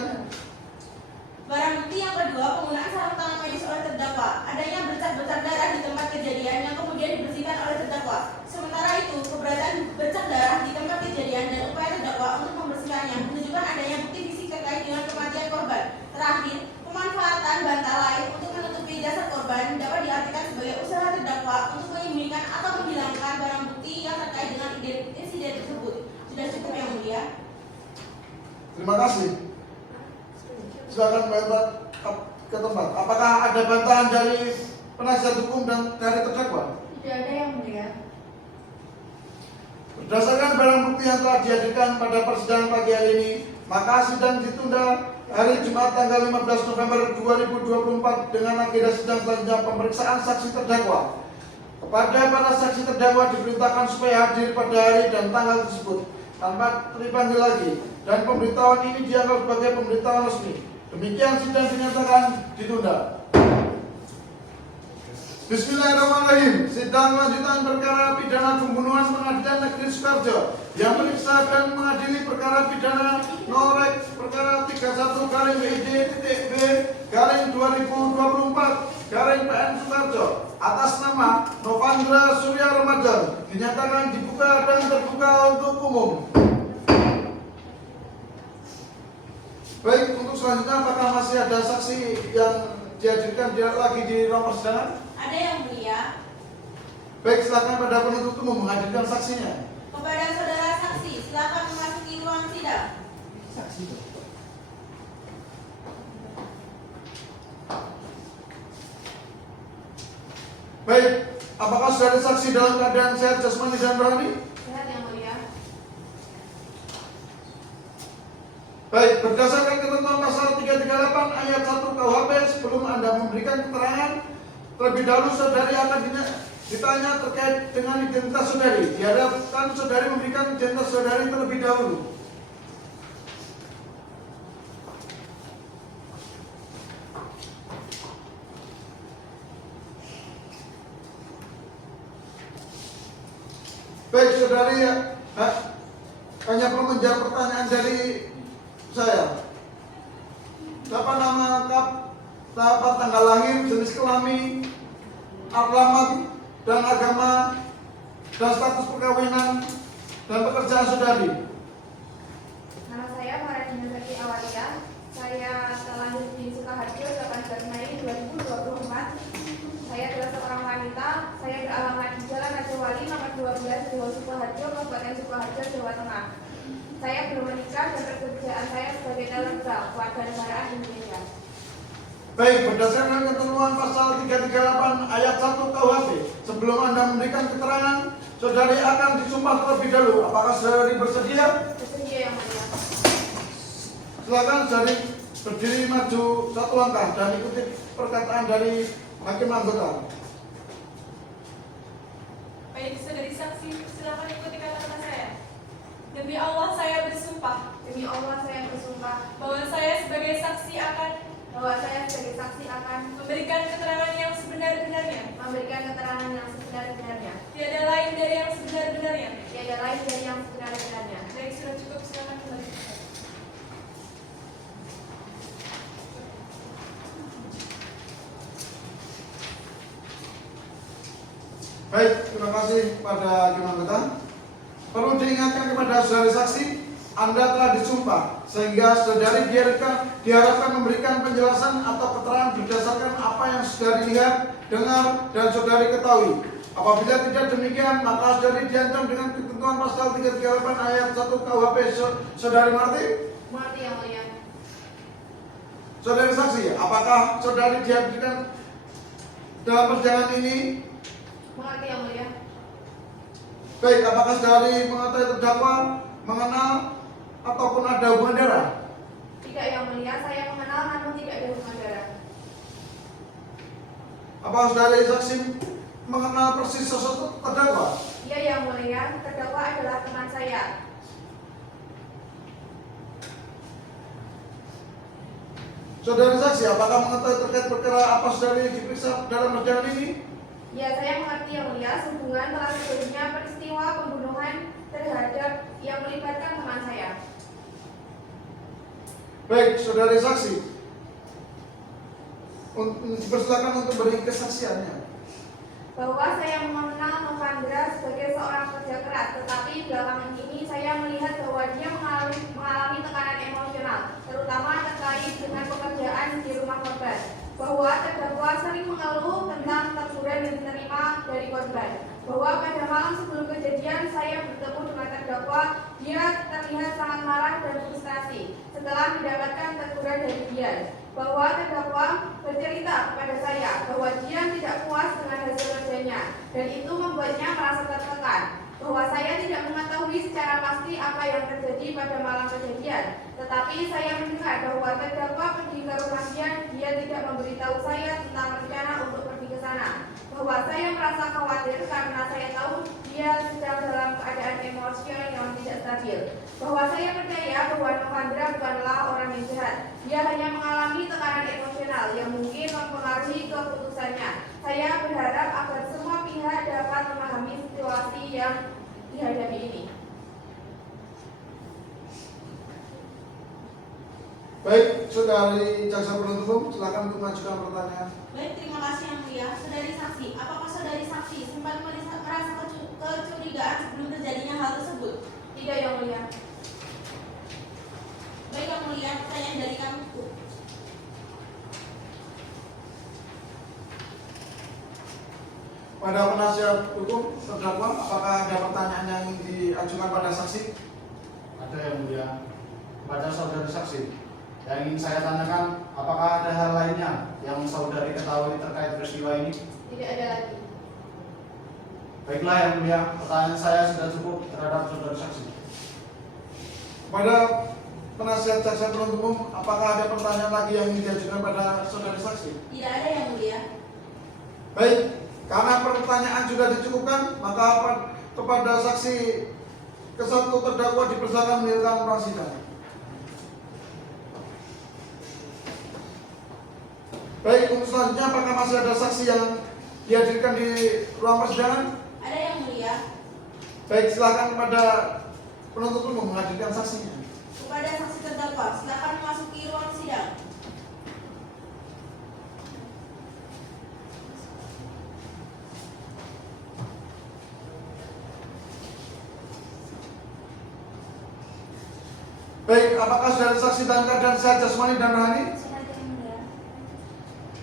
Barang bukti yang kedua, penggunaan sarung tangan medis oleh terdakwa. Adanya bercak-bercak darah di tempat kejadian yang kemudian dibersihkan oleh terdakwa. Sementara itu, keberadaan bercak darah di tempat kejadian dan upaya terdakwa untuk membersihkannya menunjukkan adanya bukti fisik terkait dengan kematian korban. Terakhir, pemanfaatan bantal lain untuk menutupi jasad korban dapat diartikan sebagai usaha terdakwa untuk menyembunyikan atau menghilangkan barang bukti yang terkait dengan insiden tersebut. Sudah cukup yang mulia. Terima kasih. Silakan Bapak ke tempat. Apakah ada bantahan dari penasihat hukum dan dari terdakwa? Tidak ada yang mulia. Berdasarkan barang bukti yang telah dihadirkan pada persidangan pagi hari ini, maka sidang ditunda hari Jumat tanggal 15 November 2024 dengan agenda sidang selanjutnya pemeriksaan saksi terdakwa. Kepada para saksi terdakwa diperintahkan supaya hadir pada hari dan tanggal tersebut. tanpa dipanggil lagi, dan pemberitahuan ini dianggap sebagai pemberitahuan resmi. Demikian sidang dinyatakan ditunda. Bismillahirrahmanirrahim. Sidang lanjutan perkara pidana pembunuhan Pengadilan Negeri Sukoharjo yang meriksa dan mengadili perkara pidana Norek perkara 31/BID-B/2024 Sukoharjo atas nama Novandra Surya Ramadan dinyatakan dibuka dan terbuka untuk umum. Baik, untuk selanjutnya apakah masih ada saksi yang dihadirkan lagi di ruang persidangan? Ada yang mulia. Baik, silakan pada penuntut umum menghadirkan saksinya. Kepada saudara saksi, silakan memasuki ruang sidang. Baik, apakah saudara saksi dalam keadaan sehat jasmani dan rohani? Sehat yang mulia. Baik, berdasarkan ketentuan pasal 338 ayat 1 KUHP, sebelum Anda memberikan keterangan, terlebih dahulu saudari akan ditanya terkait dengan identitas saudari. Diharapkan saudari memberikan identitas saudari terlebih dahulu. Baik, saudari hanya perlu menjawab pertanyaan dari saya. Dapat nama lengkap, dapat tanggal lahir, jenis kelamin, alamat dan agama, dan status perkawinan dan pekerjaan saudari. Nama saya Maharani Zaki Awalia. Saya terlahir di Sukoharjo 18 Mei 2024. Saya adalah seorang wanita. Saya beralamat di Jalan Raja Wali nomor 12 Dewa Sukoharjo, Kabupaten Sukoharjo, Jawa Tengah. Saya belum menikah dan pekerjaan saya sebagai teller warga negaraan Indonesia. Baik, berdasarkan ketentuan pasal 338 ayat 1 KUHP, sebelum Anda memberikan keterangan, saudari akan disumpah terlebih dahulu. Apakah saudari bersedia? Bersedia yang mulia. Silakan saudari berdiri maju satu langkah dan ikuti perkataan dari hakim anggota. Baik, saudari saksi, silakan ikuti kata-kata saya. Demi Allah saya bersumpah Demi Allah saya bersumpah bahwa saya sebagai saksi akan memberikan keterangan yang sebenar-benarnya, tiada lain dari yang sebenar-benarnya. Baik, sudah cukup, silakan kembali. Baik, terima kasih kepada hakim anggota. Perlu diingatkan kepada saudari saksi, Anda telah disumpah, sehingga saudari diharapkan memberikan penjelasan atau keterangan berdasarkan apa yang saudari lihat, dengar, dan saudari ketahui. Apabila tidak demikian, maka saudari diancam dengan ketentuan pasal 338 ayat 1 KUHP. Saudari mengerti? Mengerti yang mulia. Saudari saksi, apakah saudari dihadirkan dalam persidangan ini? Mengerti yang mulia. Baik, apakah saudari mengetahui terdakwa, mengenal, ataupun ada hubungan darah? Tidak yang mulia, saya mengenal namun tidak ada hubungan darah. Apakah saudari saksi mengenal persis sosok terdakwa? Iya yang mulia, terdakwa adalah teman saya. Saudari saksi, apakah mengetahui terkait perkara apa saudari diperiksa dalam persidangan ini? Ya, saya mengerti yang mulia, hubungan telah terjadinya peristiwa pembunuhan terhadap yang melibatkan teman saya. Baik, saudari saksi, dipersilakan untuk beri kesaksiannya. Bahwa saya mengenal Novandra sebagai seorang pekerja keras, tetapi belakangan ini saya melihat bahwa dia mengalami tekanan emosional, terutama terkait dengan pekerjaan di rumah korban. Bahwa terdakwa sering mengeluh tentang teguran yang diterima dari korban. Bahwa pada malam sebelum kejadian saya bertemu dengan terdakwa, dia terlihat sangat marah dan frustasi setelah mendapatkan teguran dari dia. Bahwa terdakwa bercerita kepada saya bahwa dia tidak puas dengan hasil kerjanya dan itu membuatnya merasa tertekan. Bahwa saya tidak mengetahui secara pasti apa yang terjadi pada malam kejadian, tetapi saya mendengar bahwa terdakwa pergi ke rumahnya, dia tidak memberitahu saya tentang rencana untuk pergi ke sana. Bahwa saya merasa khawatir karena saya tahu dia sedang dalam keadaan emosional yang tidak stabil. Bahwa saya percaya bahwa Novandra bukanlah orang yang jahat. Dia hanya mengalami tekanan emosional yang mungkin mempengaruhi keputusannya. Saya berharap agar semua pihak dapat memahami situasi yang dihadapi ini. Baik, saudari jaksa penuntut umum, silakan untuk mengajukan pertanyaan. Baik, terima kasih Yang Mulia. Saudari saksi, apakah saudari saksi sempat merasa kecurigaan sebelum terjadinya hal tersebut? Tidak, Yang Mulia. Baik Yang Mulia, pertanyaan dari kami. Pada penasihat hukum terdakwa, apakah ada pertanyaan yang ingin diajukan pada saksi? Ada yang mulia. Pada saudari saksi, yang ingin saya tanyakan, apakah ada hal lainnya yang saudari ketahui terkait peristiwa ini? Tidak ada lagi. Baiklah yang mulia, pertanyaan saya sudah cukup terhadap saudari saksi. Pada penasihat jaksa penuntut umum, apakah ada pertanyaan lagi yang ingin diajukan pada saudari saksi? Tidak ada Yang Mulia. Baik, karena pertanyaan sudah dicukupkan, maka kepada saksi ke-1 terdakwa dipersilakan meninggalkan ruang sidang. Baik, untuk selanjutnya apakah masih ada saksi yang dihadirkan di ruang persidangan? Ada Yang Mulia. Baik, silakan kepada penuntut umum menghadirkan saksinya. Kepada saksi terdakwa, silakan memasuki ruang sidang. Baik, apakah saudara saksi dalam keadaan sehat jasmani dan rohani? Sehat Yang Mulia.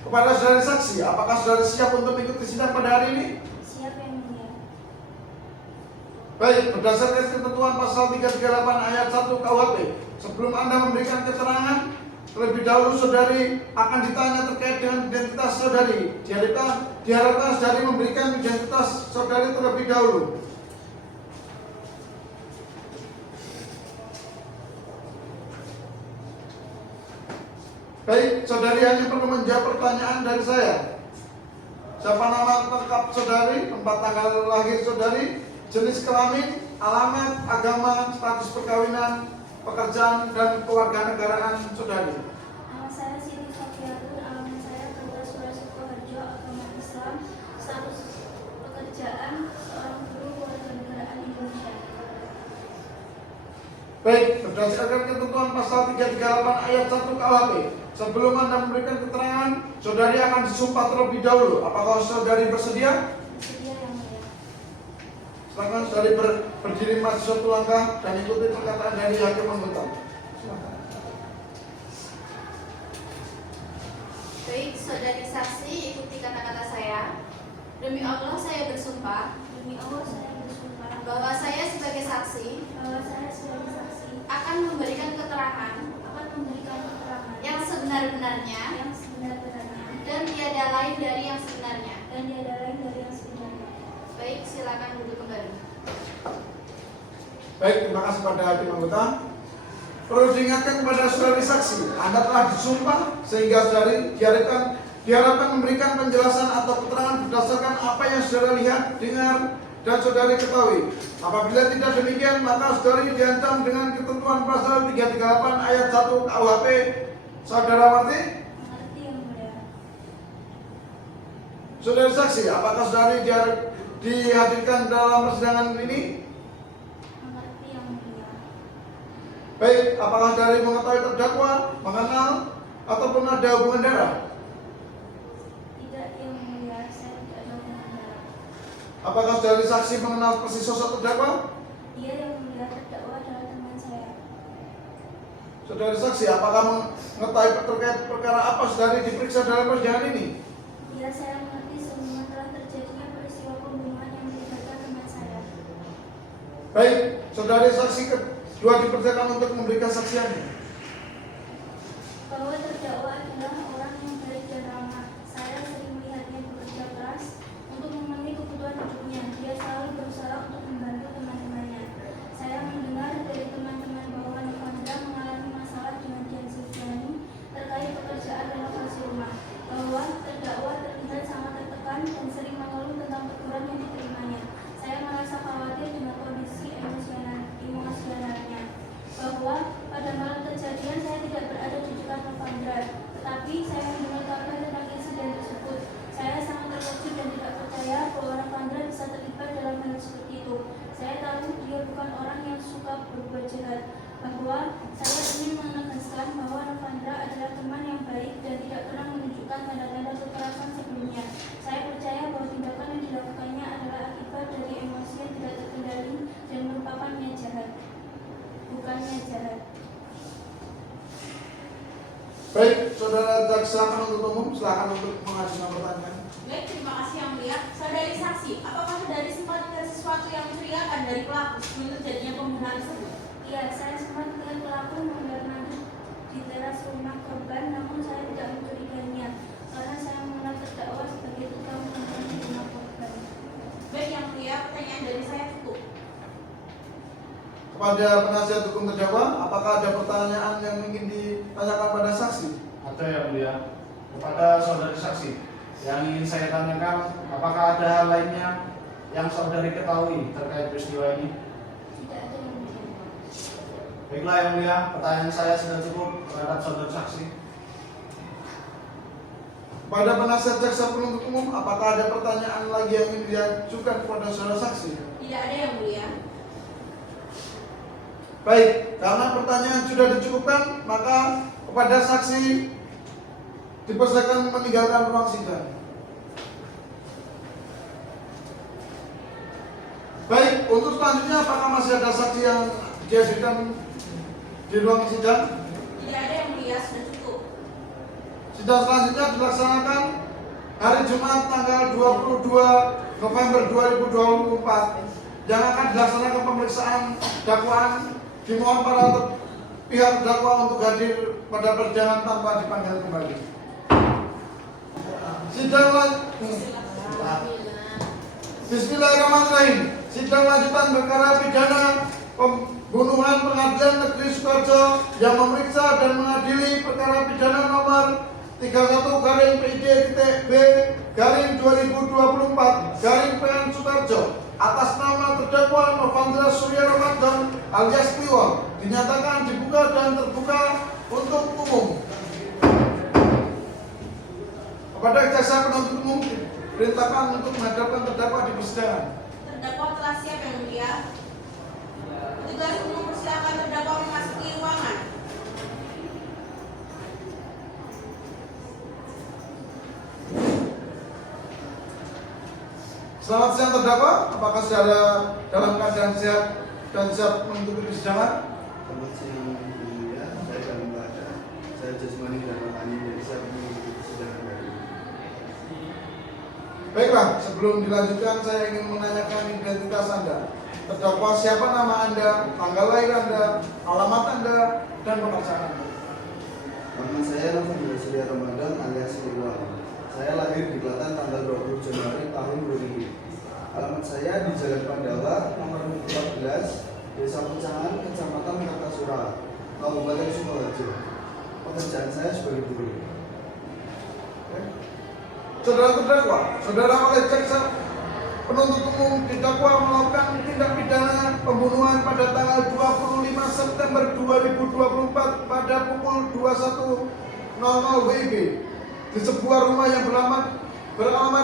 Kepada saudara saksi, apakah saudara siap untuk mengikuti sidang pada hari ini? Siap Yang Mulia. Baik, berdasarkan ketentuan pasal 338 ayat 1 KUHP, sebelum Anda memberikan keterangan, terlebih dahulu saudari akan ditanya terkait dengan identitas saudari. Diharapkan saudari memberikan identitas saudari terlebih dahulu. Baik, saudari hanya perlu menjawab pertanyaan dari saya. Siapa nama lengkap saudari, tempat tanggal lahir saudari, jenis kelamin, alamat, agama, status perkawinan, pekerjaan, dan kewarganegaraan saudari. Nama saya Siti Sofiatun, alamat saya Kota Sukoharjo, agama Islam, status pekerjaan seorang guru kewarganegaraan Indonesia. Baik, berdasarkan ketentuan pasal 338 ayat 1 KUHP, sebelum Anda memberikan keterangan, saudari akan disumpah terlebih dahulu. Apakah saudari bersedia? Bersedia Yang Mulia. Silakan saudari berdiri maju satu langkah dan ikuti perkataan dari hakim menuntut. Silakan. Baik, saudari saksi, ikuti kata-kata saya. Demi Allah saya bersumpah Demi Allah saya bersumpah bahwa saya sebagai saksi bahwa saya sebagai saksi akan memberikan keterangan akan memberikan keterangan yang sebenar-benarnya yang sebenar-benarnya dan tiada lain dari yang sebenarnya. dan tiada lain dari yang sebenarnya. Baik, silakan duduk kembali. Baik, terima kasih pada hakim anggota. Perlu diingatkan kepada saudari saksi, Anda telah disumpah sehingga saudari diharapkan memberikan penjelasan atau keterangan berdasarkan apa yang saudara lihat, dengar, dan saudari ketahui. Apabila tidak demikian, maka saudari diancam dengan ketentuan pasal 338 ayat 1 KUHP. Saudara mengerti? Mengerti Yang Mulia. Saudari saksi, apakah saudari dihadirkan dalam persidangan ini? Mengerti Yang Mulia. Baik, apakah saudari mengetahui terdakwa, mengenal, ataupun ada hubungan darah? Tidak Yang Mulia, saya tidak ada hubungan darah. Apakah saudari saksi mengenal persis sosok terdakwa? Dia Yang Mulia, terdakwa adalah teman saya. Saudari saksi, apakah mengetahui terkait perkara apa saudari diperiksa dalam persidangan ini? Dia saya mengerti semua telah terjadinya peristiwa pembunuhan yang melibatkan teman saya. Baik, saudari saksi kedua dipersilakan untuk memberikan saksiannya. Bahwa terdakwa adalah orang yang baik dan ramah. Saya sering melihatnya bekerja keras untuk memenuhi kebutuhan hidupnya. Dia selalu berusaha untuk membantu teman-temannya. Saya mendengar dari teman-teman bahwa Novandra mengalami masalah dengan Dian Silviani terkait pekerjaan renovasi rumah. Bahwa terdakwa terlihat sangat tertekan dan sering mengeluh tentang teguran yang diterimanya. Saya merasa khawatir dengan kondisi emosional suka berbuat jahat, bahwa saya ingin menegaskan bahwa Novandra adalah teman yang baik dan tidak pernah menunjukkan tanda-tanda kekerasan sebelumnya. Saya percaya bahwa tindakan yang dilakukannya adalah akibat dari emosi yang tidak terkendali dan merupakan niat jahat, bukan niat jahat. Baik, saudara jaksa penuntut umum, silakan untuk mengajukan pertanyaan. Baik, terima kasih yang mulia. Saudari saksi, apakah saudari sempat melihat sesuatu yang mencurigakan dari pelaku sebelum terjadinya pembunuhan tersebut? Iya, saya sempat melihat pelaku menggelar nadi di teras rumah korban, namun saya tidak mencurigainya karena saya mengenal terdakwa sebagai tukang makan di rumah korban. Baik yang mulia, pertanyaan dari saya cukup. Kepada penasihat hukum terdakwa, apakah ada pertanyaan yang ingin ditanyakan pada saksi? Ada yang mulia. Kepada saudari saksi, yang ingin saya tanyakan, apakah ada hal lainnya yang saudari ketahui terkait peristiwa ini? Tidak ada yang mulia. Baiklah yang mulia, pertanyaan saya sudah cukup terhadap saudari saksi. Pada penasihat jaksa penuntut umum, apakah ada pertanyaan lagi yang ingin diajukan kepada saudara saksi? Tidak ada yang mulia. Baik, karena pertanyaan sudah dicukupkan, maka kepada saksi dipersilakan meninggalkan ruang sidang. Baik, untuk selanjutnya apakah masih ada saksi yang dihadirkan di ruang sidang? Tidak ada yang mulia, sudah cukup. Sidang selanjutnya dilaksanakan hari Jumat tanggal 22 November 2024 yang akan dilaksanakan pemeriksaan dakwaan. Dimohon para pihak terdakwa untuk hadir pada persidangan tanpa dipanggil kembali. Bismillahirrahmanirrahim. Sidang lanjutan perkara pidana pembunuhan Pengadilan Negeri Sukoharjo yang memeriksa dan mengadili perkara pidana nomor 31-B/2024 Sukoharjo atas nama terdakwa Novandra Surya Ramadan alias Kliwon dinyatakan dibuka dan terbuka untuk umum. Kepada jaksa penuntut umum diperintahkan untuk menghadapkan terdakwa di persidangan. Terdakwa telah siap yang mulia. Petugas umum persilakan terdakwa memasuki ruangan. Selamat siang terdakwa, apakah saudara dalam keadaan sehat dan siap mengikuti persidangan? Selamat siang yang mulia, saya dalam keadaan saya jasmani dan rohani dan siap mengikuti persidangan hari ini. Baiklah, sebelum dilanjutkan saya ingin menanyakan identitas Anda. Terdakwa siapa nama Anda, tanggal lahir Anda, alamat Anda, dan pekerjaan Anda. Nama saya Novandra Surya Ramadan alias Kliwon. Saya lahir di Klaten tanggal 20 Januari tahun 2000. Alamat saya di Jalan Pandawa, nomor 14, Desa Pencangan, Kecamatan Kartasura, Kabupaten Sukoharjo. Pekerjaan saya sebagai buruh. Saudara terdakwa, saudara oleh jaksa penuntut umum didakwa melakukan tindak pidana pembunuhan pada tanggal 25 September 2024 pada pukul 21.00 WIB di sebuah rumah yang beralamat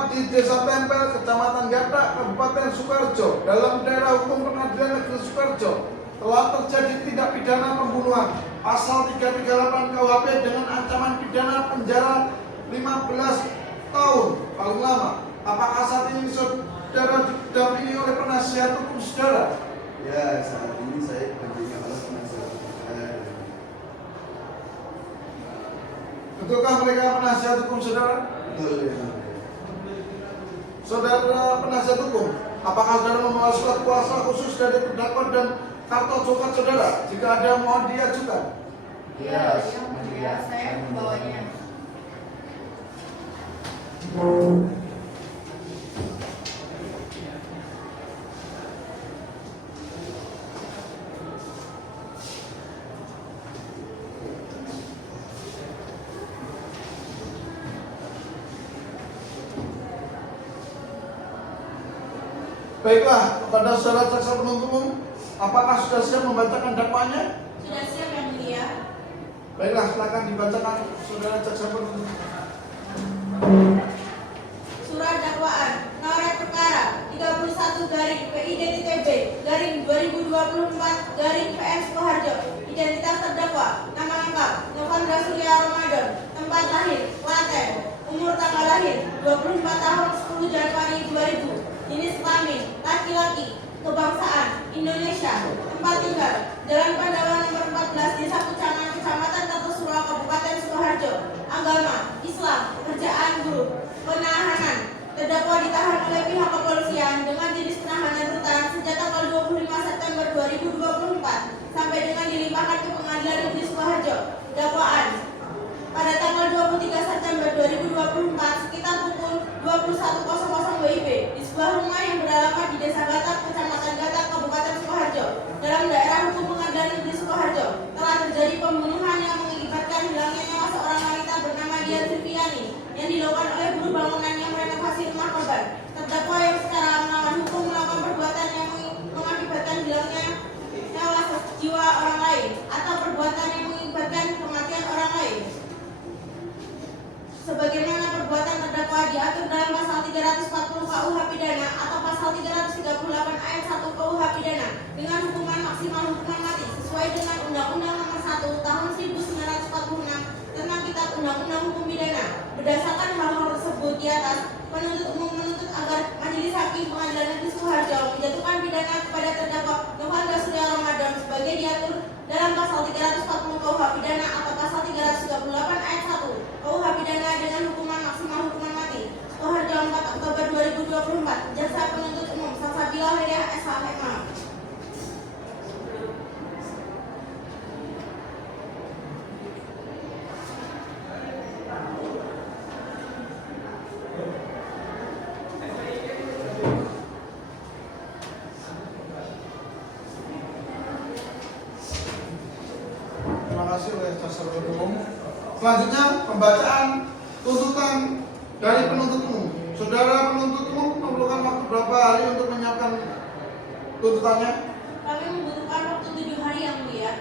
di Desa Tempel, Kecamatan Gatak, Kabupaten Sukoharjo, dalam daerah hukum Pengadilan Negeri Sukoharjo. Telah terjadi tindak pidana pembunuhan pasal 338 KUHP dengan ancaman pidana penjara 15 tahun paling lama. Apakah saat ini saudara didampingi oleh penasihat hukum saudara? Ya, saat ini saya didampingi oleh penasihat hukum saya. Betulkah mereka penasihat hukum saudara? Betul ya. Saudara penasihat hukum, apakah saudara membawa surat kuasa khusus dari terdakwa dan kartu advokat saudara? Jika ada, mohon diajukan. Iya, yang mulia, saya membawanya. Baiklah, kepada saudara jaksa penuntut umum, apakah sudah siap membacakan dakwaannya? Sudah siap yang mulia. Baiklah, silakan dibacakan saudara jaksa penuntut umum. Surat dakwaan, noret perkara 31/PIDTB/2024 garing PM Sukoharjo. Identitas terdakwa, nama lengkap Novandra Surya Ramadan, tempat lahir Klaten, umur tanggal lahir 24 tahun 10 Januari 2000, jenis kelamin laki-laki, kebangsaan Indonesia, tempat tinggal Jalan Pandawa nomor 14 Desa Kucangan, Kecamatan Kartosura, Kabupaten Sukoharjo, agama Islam, pekerjaan guru. Penahanan, terdakwa ditahan oleh pihak kepolisian dengan jenis penahanan rutan sejak tanggal 25 September 2024 sampai dengan dilimpahkan ke Pengadilan Negeri Sukoharjo. Dakwaan pada tanggal 23 September 2024 sekitar pukul 21.00 WIB di sebuah rumah yang beralamat di Desa Gatak, Kecamatan Gatak, Kabupaten Sukoharjo, dalam daerah hukum Pengadilan Negeri Sukoharjo, telah terjadi pembunuhan yang mengakibatkan hilangnya nyawa seorang wanita bernama Dian Silviani yang dilakukan oleh buruh bangunan yang merenovasi rumah korban. Terdakwa yang secara melawan hukum melakukan perbuatan yang mengakibatkan hilangnya nyawa jiwa orang lain atau perbuatan yang mengakibatkan kematian orang lain, sebagaimana perbuatan terdakwa diatur dalam pasal 340 KUH pidana atau pasal 338 ayat 1 KUH pidana dengan hukuman maksimal hukuman mati sesuai dengan Undang-Undang Nomor 1 Tahun 1946 tentang Kitab Undang-Undang Hukum Pidana. Berdasarkan hal-hal tersebut di atas, penuntut umum menuntut agar Majelis Hakim Pengadilan Negeri Sukoharjo menjatuhkan pidana kepada terdakwa Novandra Surya Ramadan sebagai diatur dalam pasal 340 KUH pidana atau pasal 338 ayat 1 KUH pidana dengan hukuman maksimal hukuman mati. Sukoharjo 4 Oktober 2024. Jaksa penuntut umum Salsabila Hidayah SH. Terima kasih oleh jaksa penuntut umum. Selanjutnya pembacaan tuntutan dari penuntut umum. Saudara penuntut umum memerlukan waktu berapa hari untuk menyiapkan tuntutannya? Kami membutuhkan waktu 7 hari yang mulia.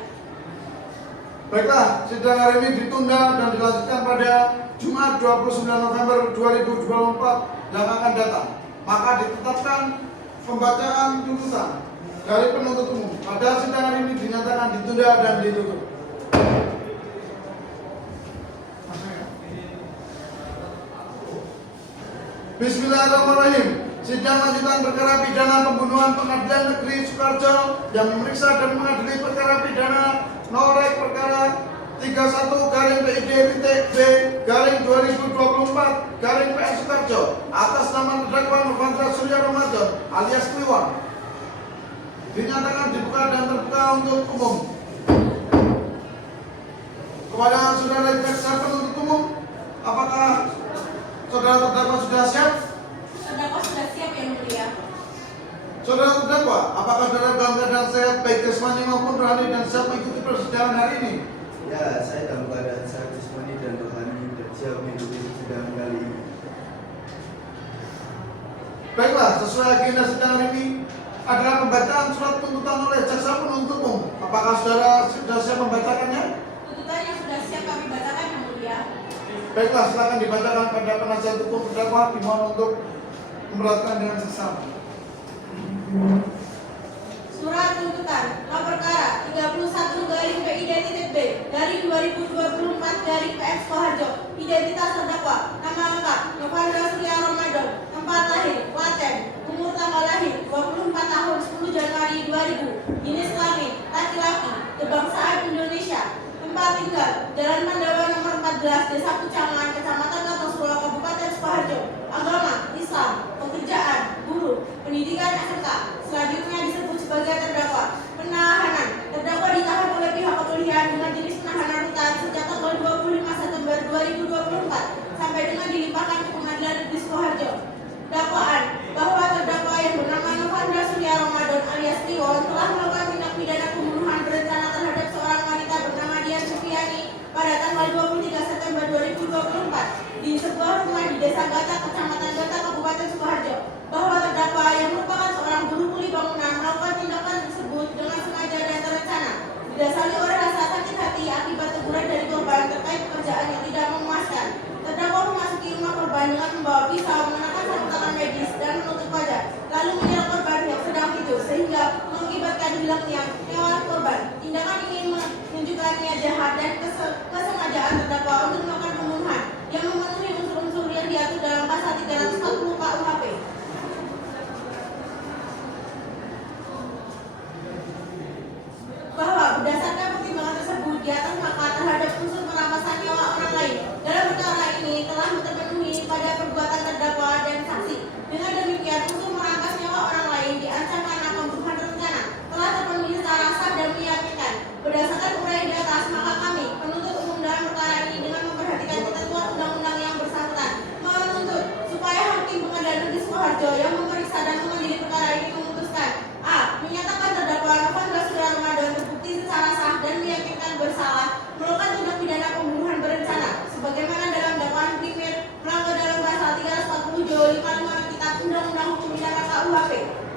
Baiklah, sidang hari ini ditunda dan dilanjutkan pada Jumat 29 November 2024 yang akan datang. Maka ditetapkan pembacaan tuntutan dari penuntut umum pada sidang hari ini dinyatakan ditunda dan ditutup. Bismillahirrahmanirrahim. Sidang lanjutan perkara pidana pembunuhan Pengadilan Negeri Sukoharjo yang memeriksa dan mengadili perkara pidana norek perkara 31-B/2024/PN Sukoharjo atas nama terdakwa Novandra Surya Ramadan alias Kliwon dinyatakan dibuka dan terbuka untuk umum. Kepada saudara jaksa penuntut umum, apakah saudara terdakwa sudah siap? Terdakwa sudah siap yang mulia. Saudara terdakwa, apakah saudara dalam keadaan sehat baik jasmani maupun rohani dan siap mengikuti persidangan hari ini? Ya, saya dalam keadaan sehat jasmani dan rohani dan siap mengikuti persidangan kali ini. Baiklah, sesuai agenda sidang hari ini adalah pembacaan surat tuntutan oleh jaksa penuntut umum. Apakah saudara sudah siap membacakannya? Tuntutan yang sudah siap kami bacakan yang mulia. Baiklah, silakan dibacakan pada penasihat hukum terdakwa dimohon untuk memberatkan dengan seksama. Surat tuntutan nomor perkara 31-PID-B dari 2024/PM Sukoharjo. Identitas terdakwa, nama lengkap Novandra Surya Ramadan, tempat lahir Klaten, umur tanggal lahir 24 tahun 10 Januari 2000, jenis kelamin laki-laki, kebangsaan Indonesia, tempat tinggal Jalan Pandawa nomor 14 Desa Kucangan, Kecamatan Kartosura, Kabupaten Sukoharjo, agama Islam, pekerjaan guru, pendidikan SMK. Selanjutnya disebut sebagai terdakwa. Penahanan, terdakwa ditahan oleh pihak kepolisian dengan jenis penahanan rutan sejak tanggal 25 September 2024 sampai dengan dilimpahkan ke Pengadilan Negeri Sukoharjo. Dakwaan bahwa terdakwa yang bernama Novandra Surya Ramadan alias Kliwon telah melakukan tindak pidana pembunuhan berencana terhadap seorang wanita bernama Dian Silviani pada tanggal 23 September 2024 di sebuah rumah di Desa Gatak, Kecamatan Gatak, Kabupaten Sukoharjo. Bahwa terdakwa yang merupakan seorang buruh kuli bangunan melakukan tindakan tersebut dengan sengaja dan terencana, didasari oleh rasa sakit hati akibat teguran dari korban terkait pekerjaan yang tidak memuaskan. Terdakwa memasuki rumah korban dengan membawa pisau, mengenakan sarung tangan medis dan menutup wajah, lalu menyerang korban yang sedang tidur sehingga mengakibatkan hilangnya nyawa korban. Tindakan ini menunjukkan niat jahat dan kesengajaan terdakwa untuk melakukan pembunuhan yang memenuhi unsur-unsur yang diatur dalam pasal 340 KUHP. Bahwa berdasarkan pertimbangan tersebut di atas maka terhadap unsur perampasan nyawa orang lain dalam perkara ini telah terpenuhi pada perbuatan terdakwa dan saksi. Dengan demikian unsur merampas nyawa orang lain diancam karena pembunuhan berencana telah terpenuhi secara sah dan meyakinkan. Berdasarkan uraian di atas maka kami penuntut umum dalam perkara ini dengan memperhatikan ketentuan undang-undang yang bersangkutan menuntut supaya Hakim Pengadilan Negeri Sukoharjo yang memeriksa dan mengadili perkara ini memutuskan a. Menyatakan terdakwa Novandra Surya Ramadan terbukti secara sah dan meyakinkan bersalah melakukan tindak pidana pembunuhan berencana sebagaimana dalam dakwaan primer melanggar dalam pasal 340 Jo 55 Kitab Undang-Undang Hukum Pidana KUHP.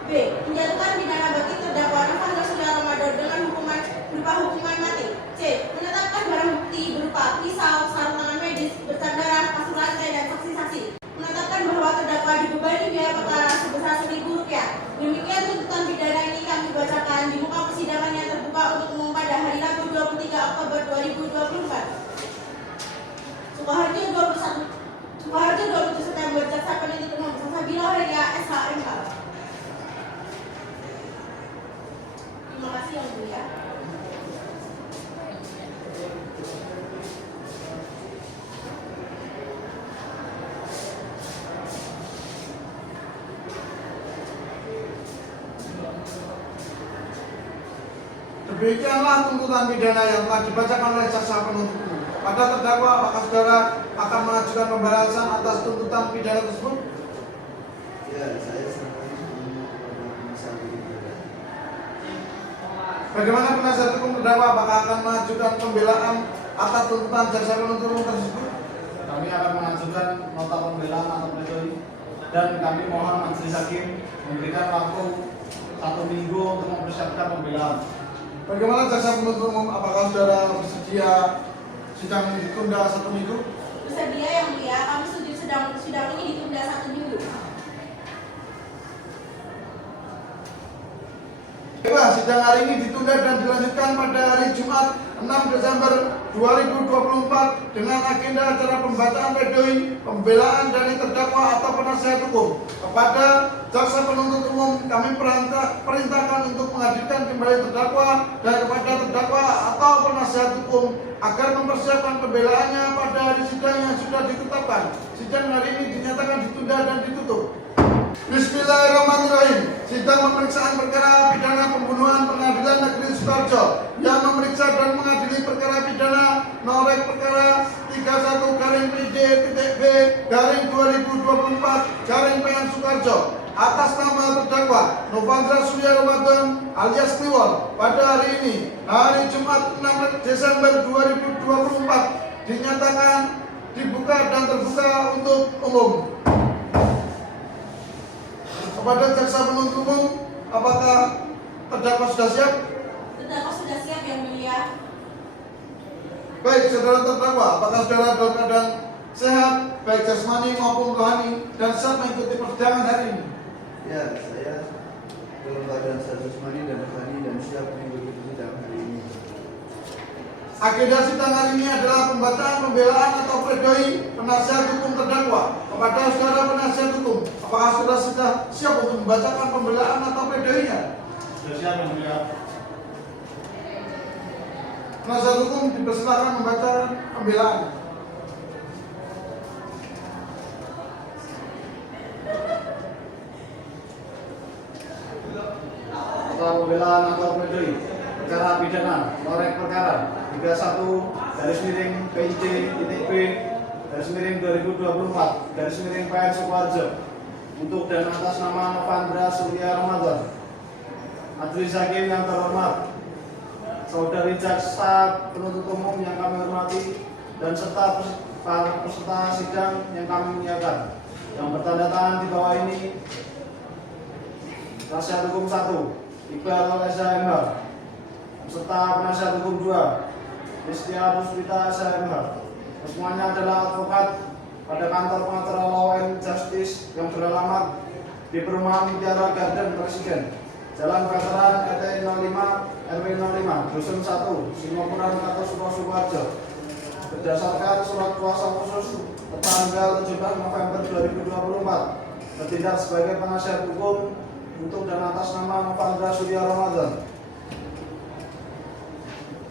B. Menjatuhkan pidana bagi terdakwa Novandra Surya Ramadan dengan hukuman berupa hukuman mati. C. Menetapkan barang bukti berupa pisau, sarung tangan medis, bercak darah, kasur lantai dan saksi-saksi. Menetapkan bahwa terdakwa dibebani biaya perkara sebesar Rp1.000. Demikian tuntutan pidana ini kami bacakan di muka persidangan yang terbuka untuk umum pada hari Rabu 23 Oktober 2024. Sukoharjo 27 September. Jaksa Penuntut Umum Salsabila Aurelia SHMK. Terima kasih yang mulia. Demikianlah tuntutan pidana yang telah dibacakan oleh jaksa penuntut umum. Pada terdakwa, apakah saudara akan mengajukan pembalasan atas tuntutan pidana tersebut? Ya, saya serahkan sepenuhnya kepada penasihat hukum terdakwa. Bagaimana penasihat hukum terdakwa, apakah akan mengajukan pembelaan atas tuntutan jaksa penuntut umum tersebut? Kami akan mengajukan nota pembelaan atau pledoi dan kami mohon majelis hakim memberikan waktu 1 minggu untuk mempersiapkan pembelaan. Bagaimana jaksa penuntut umum, apakah saudara bersedia sidang ini ditunda 1 minggu? Bersedia yang mulia, kami setuju sidang ini ditunda 1 minggu. Baiklah, sidang hari ini ditunda dan dilanjutkan pada hari Jumat 6 Desember 2024 dengan agenda acara pembacaan pledoi, pembelaan dari terdakwa atau penasihat hukum. Kepada jaksa penuntut umum kami perintahkan untuk menghadirkan kembali terdakwa dan kepada terdakwa atau penasihat hukum agar mempersiapkan pembelaannya pada hari sidang yang sudah ditetapkan. Sidang hari ini dinyatakan ditunda dan ditutup. Bismillahirrahmanirrahim. Sidang pemeriksaan perkara pidana pembunuhan Pengadilan Negeri Sukoharjo yang memeriksa dan mengadili perkara pidana norek perkara 31-B/2024 Sukoharjo atas nama terdakwa Novandra Surya Ramadan alias Kliwon pada hari ini, hari Jumat 6 Desember 2024 dinyatakan dibuka dan terbuka untuk umum. Kepada jaksa penuntut umum, apakah terdakwa sudah siap? Terdakwa sudah siap yang mulia. Baik, saudara terdakwa, apakah saudara dalam keadaan sehat, baik jasmani maupun rohani, dan siap mengikuti persidangan hari ini? Ya, saya dalam keadaan sehat jasmani dan rohani dan siap mengikuti sidang hari ini. Agenda sidang hari ini adalah pembacaan pembelaan atau pledoi penasihat hukum terdakwa. Kepada saudara penasihat hukum, apakah saudara sudah siap untuk membacakan pembelaan atau pledoinya? Sudah siap yang mulia. Penasihat hukum dipersilakan membaca pembelaan. Nota pembelaan atau pledoi perkara pidana norek perkara 31-PIJ.B/2024 Sukoharjo untuk dan atas nama Novandra Surya Ramadan. Majelis hakim yang terhormat, saudari jaksa penuntut umum yang kami hormati dan serta para peserta sidang yang kami muliakan, yang bertanda tangan di bawah ini penasihat hukum 1 Iqbal SHMH, serta penasihat hukum 2 Ristia Puspita SHMH. Semuanya adalah advokat pada kantor pengacara Law and Justice yang beralamat di Perumahan Mutiara Garden Presiden, Jalan Veteran RT 05 Dusun 1, Singapura atau Sukoharjo. Berdasarkan surat kuasa khusus tanggal 17 November 2024, bertindak sebagai penasihat hukum untuk dan atas nama Novandra Surya Ramadan.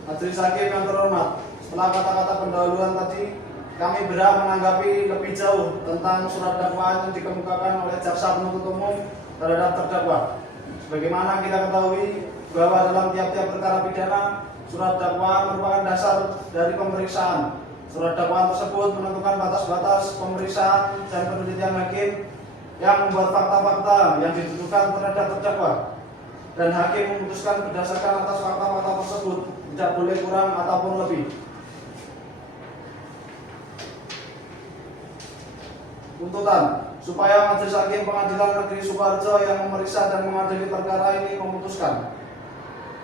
Majelis Hakim yang terhormat, setelah kata-kata pendahuluan tadi, kami berhak menanggapi lebih jauh tentang surat dakwaan yang dikemukakan oleh jaksa penuntut umum terhadap terdakwa. Sebagaimana kita ketahui bahwa dalam tiap-tiap perkara pidana, surat dakwaan merupakan dasar dari pemeriksaan. Surat dakwaan tersebut menentukan batas-batas pemeriksaan dan penelitian hakim yang membuat fakta-fakta yang dituduhkan terhadap terdakwa, dan hakim memutuskan berdasarkan atas fakta-fakta tersebut, tidak boleh kurang ataupun lebih. Tuntutan supaya Majelis Hakim Pengadilan Negeri Sukoharjo yang memeriksa dan mengadili perkara ini memutuskan: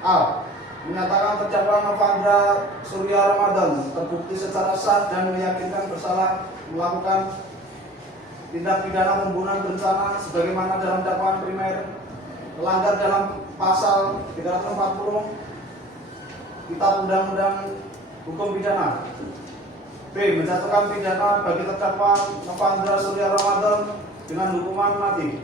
A. Menyatakan terdakwa Novandra Surya Ramadan terbukti secara sah dan meyakinkan bersalah melakukan tindak pidana pembunuhan berencana sebagaimana dalam dakwaan primer, melanggar dalam pasal 340 Kitab Undang-Undang Hukum Pidana. B. Menjatuhkan pidana bagi terdakwa Novandra Surya Ramadan dengan hukuman mati.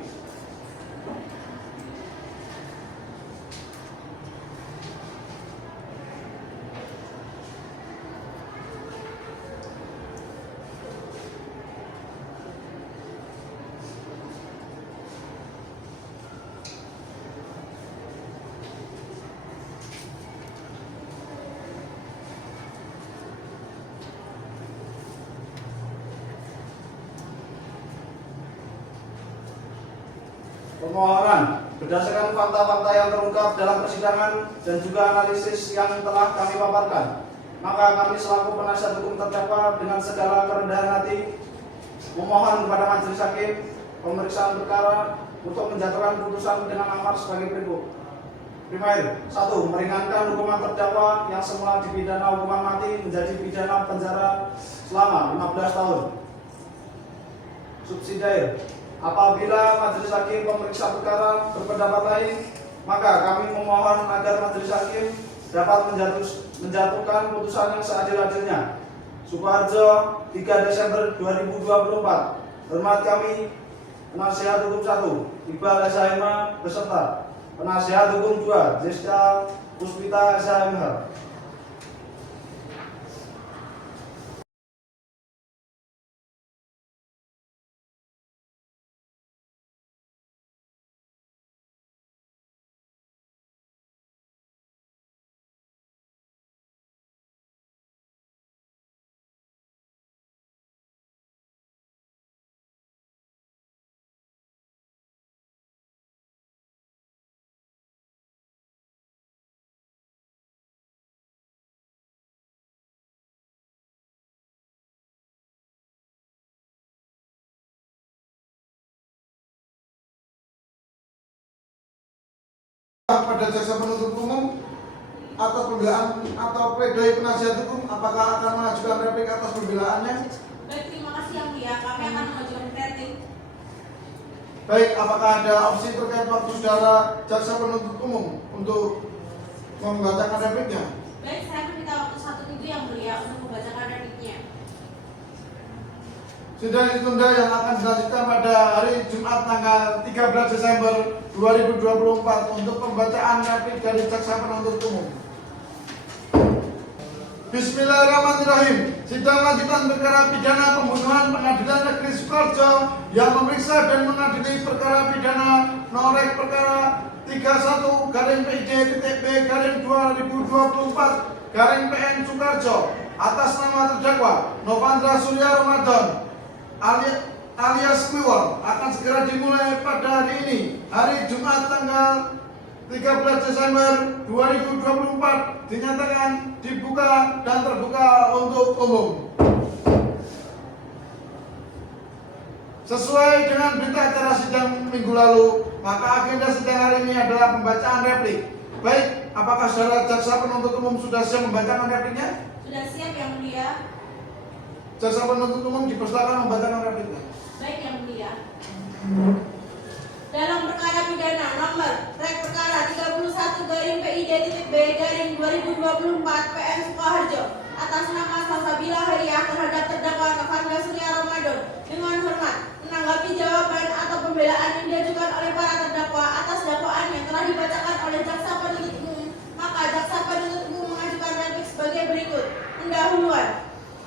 Permohonan berdasarkan fakta-fakta yang terungkap dalam persidangan dan juga analisis yang telah kami paparkan, maka kami selaku penasihat hukum terdakwa dengan segala kerendahan hati memohon kepada Majelis Hakim pemeriksaan perkara untuk menjatuhkan putusan dengan amar sebagai berikut. Primer, 1. Meringankan hukuman terdakwa yang semula dipidana hukuman mati menjadi pidana penjara selama 15 tahun. Subsidiar, apabila Majelis Hakim pemeriksa perkara berpendapat lain, maka kami memohon agar Majelis Hakim dapat menjatuhkan putusan yang seadil-adilnya. Sukoharjo, 3 Desember 2024. Hormat kami, penasihat hukum 1, Iqbal SHM beserta penasihat hukum 2, Zesta Puspita SHM. Pada jaksa penuntut umum atas pembelaan atau pledoi penasihat hukum, apakah akan mengajukan replik atas pembelaannya? Baik, terima kasih yang mulia. Kami akan mengajukan replik. Baik, apakah ada opsi terkait waktu saudara jaksa penuntut umum untuk membacakan repliknya? Baik, saya meminta waktu 1 minggu yang mulia untuk membacakan repliknya. Sidang ditunda yang akan dilanjutkan pada hari Jumat tanggal 13 Desember 2024 untuk pembacaan replik dari jaksa penuntut umum. Bismillahirrahmanirrahim. Sidang lanjutan perkara pidana pembunuhan Pengadilan Negeri Sukoharjo yang memeriksa dan mengadili perkara pidana norek perkara 31-B/2024-PN Sukoharjo atas nama terdakwa Novandra Surya Ramadan alias Kliwon akan segera dimulai pada hari ini, hari Jumat tanggal 13 Desember 2024, dinyatakan dibuka dan terbuka untuk umum. Sesuai dengan berita acara sidang minggu lalu, maka agenda sidang hari ini adalah pembacaan replik. Baik, apakah saudara jaksa penuntut umum sudah siap membacakan repliknya? Sudah siap yang mulia. Jaksa penuntut umum dipersilakan membacakan repliknya. Baik yang mulia. Dalam perkara pidana nomor rek perkara 31/PID-B PN Sukoharjo atas nama Salsabila Heriah terhadap terdakwa Novandra Surya Ramadan dengan hormat menanggapi jawaban atau pembelaan yang diajukan oleh para terdakwa atas dakwaan yang telah dibacakan oleh jaksa penuntut umum, maka jaksa penuntut umum mengajukan replik sebagai berikut. Pendahuluan.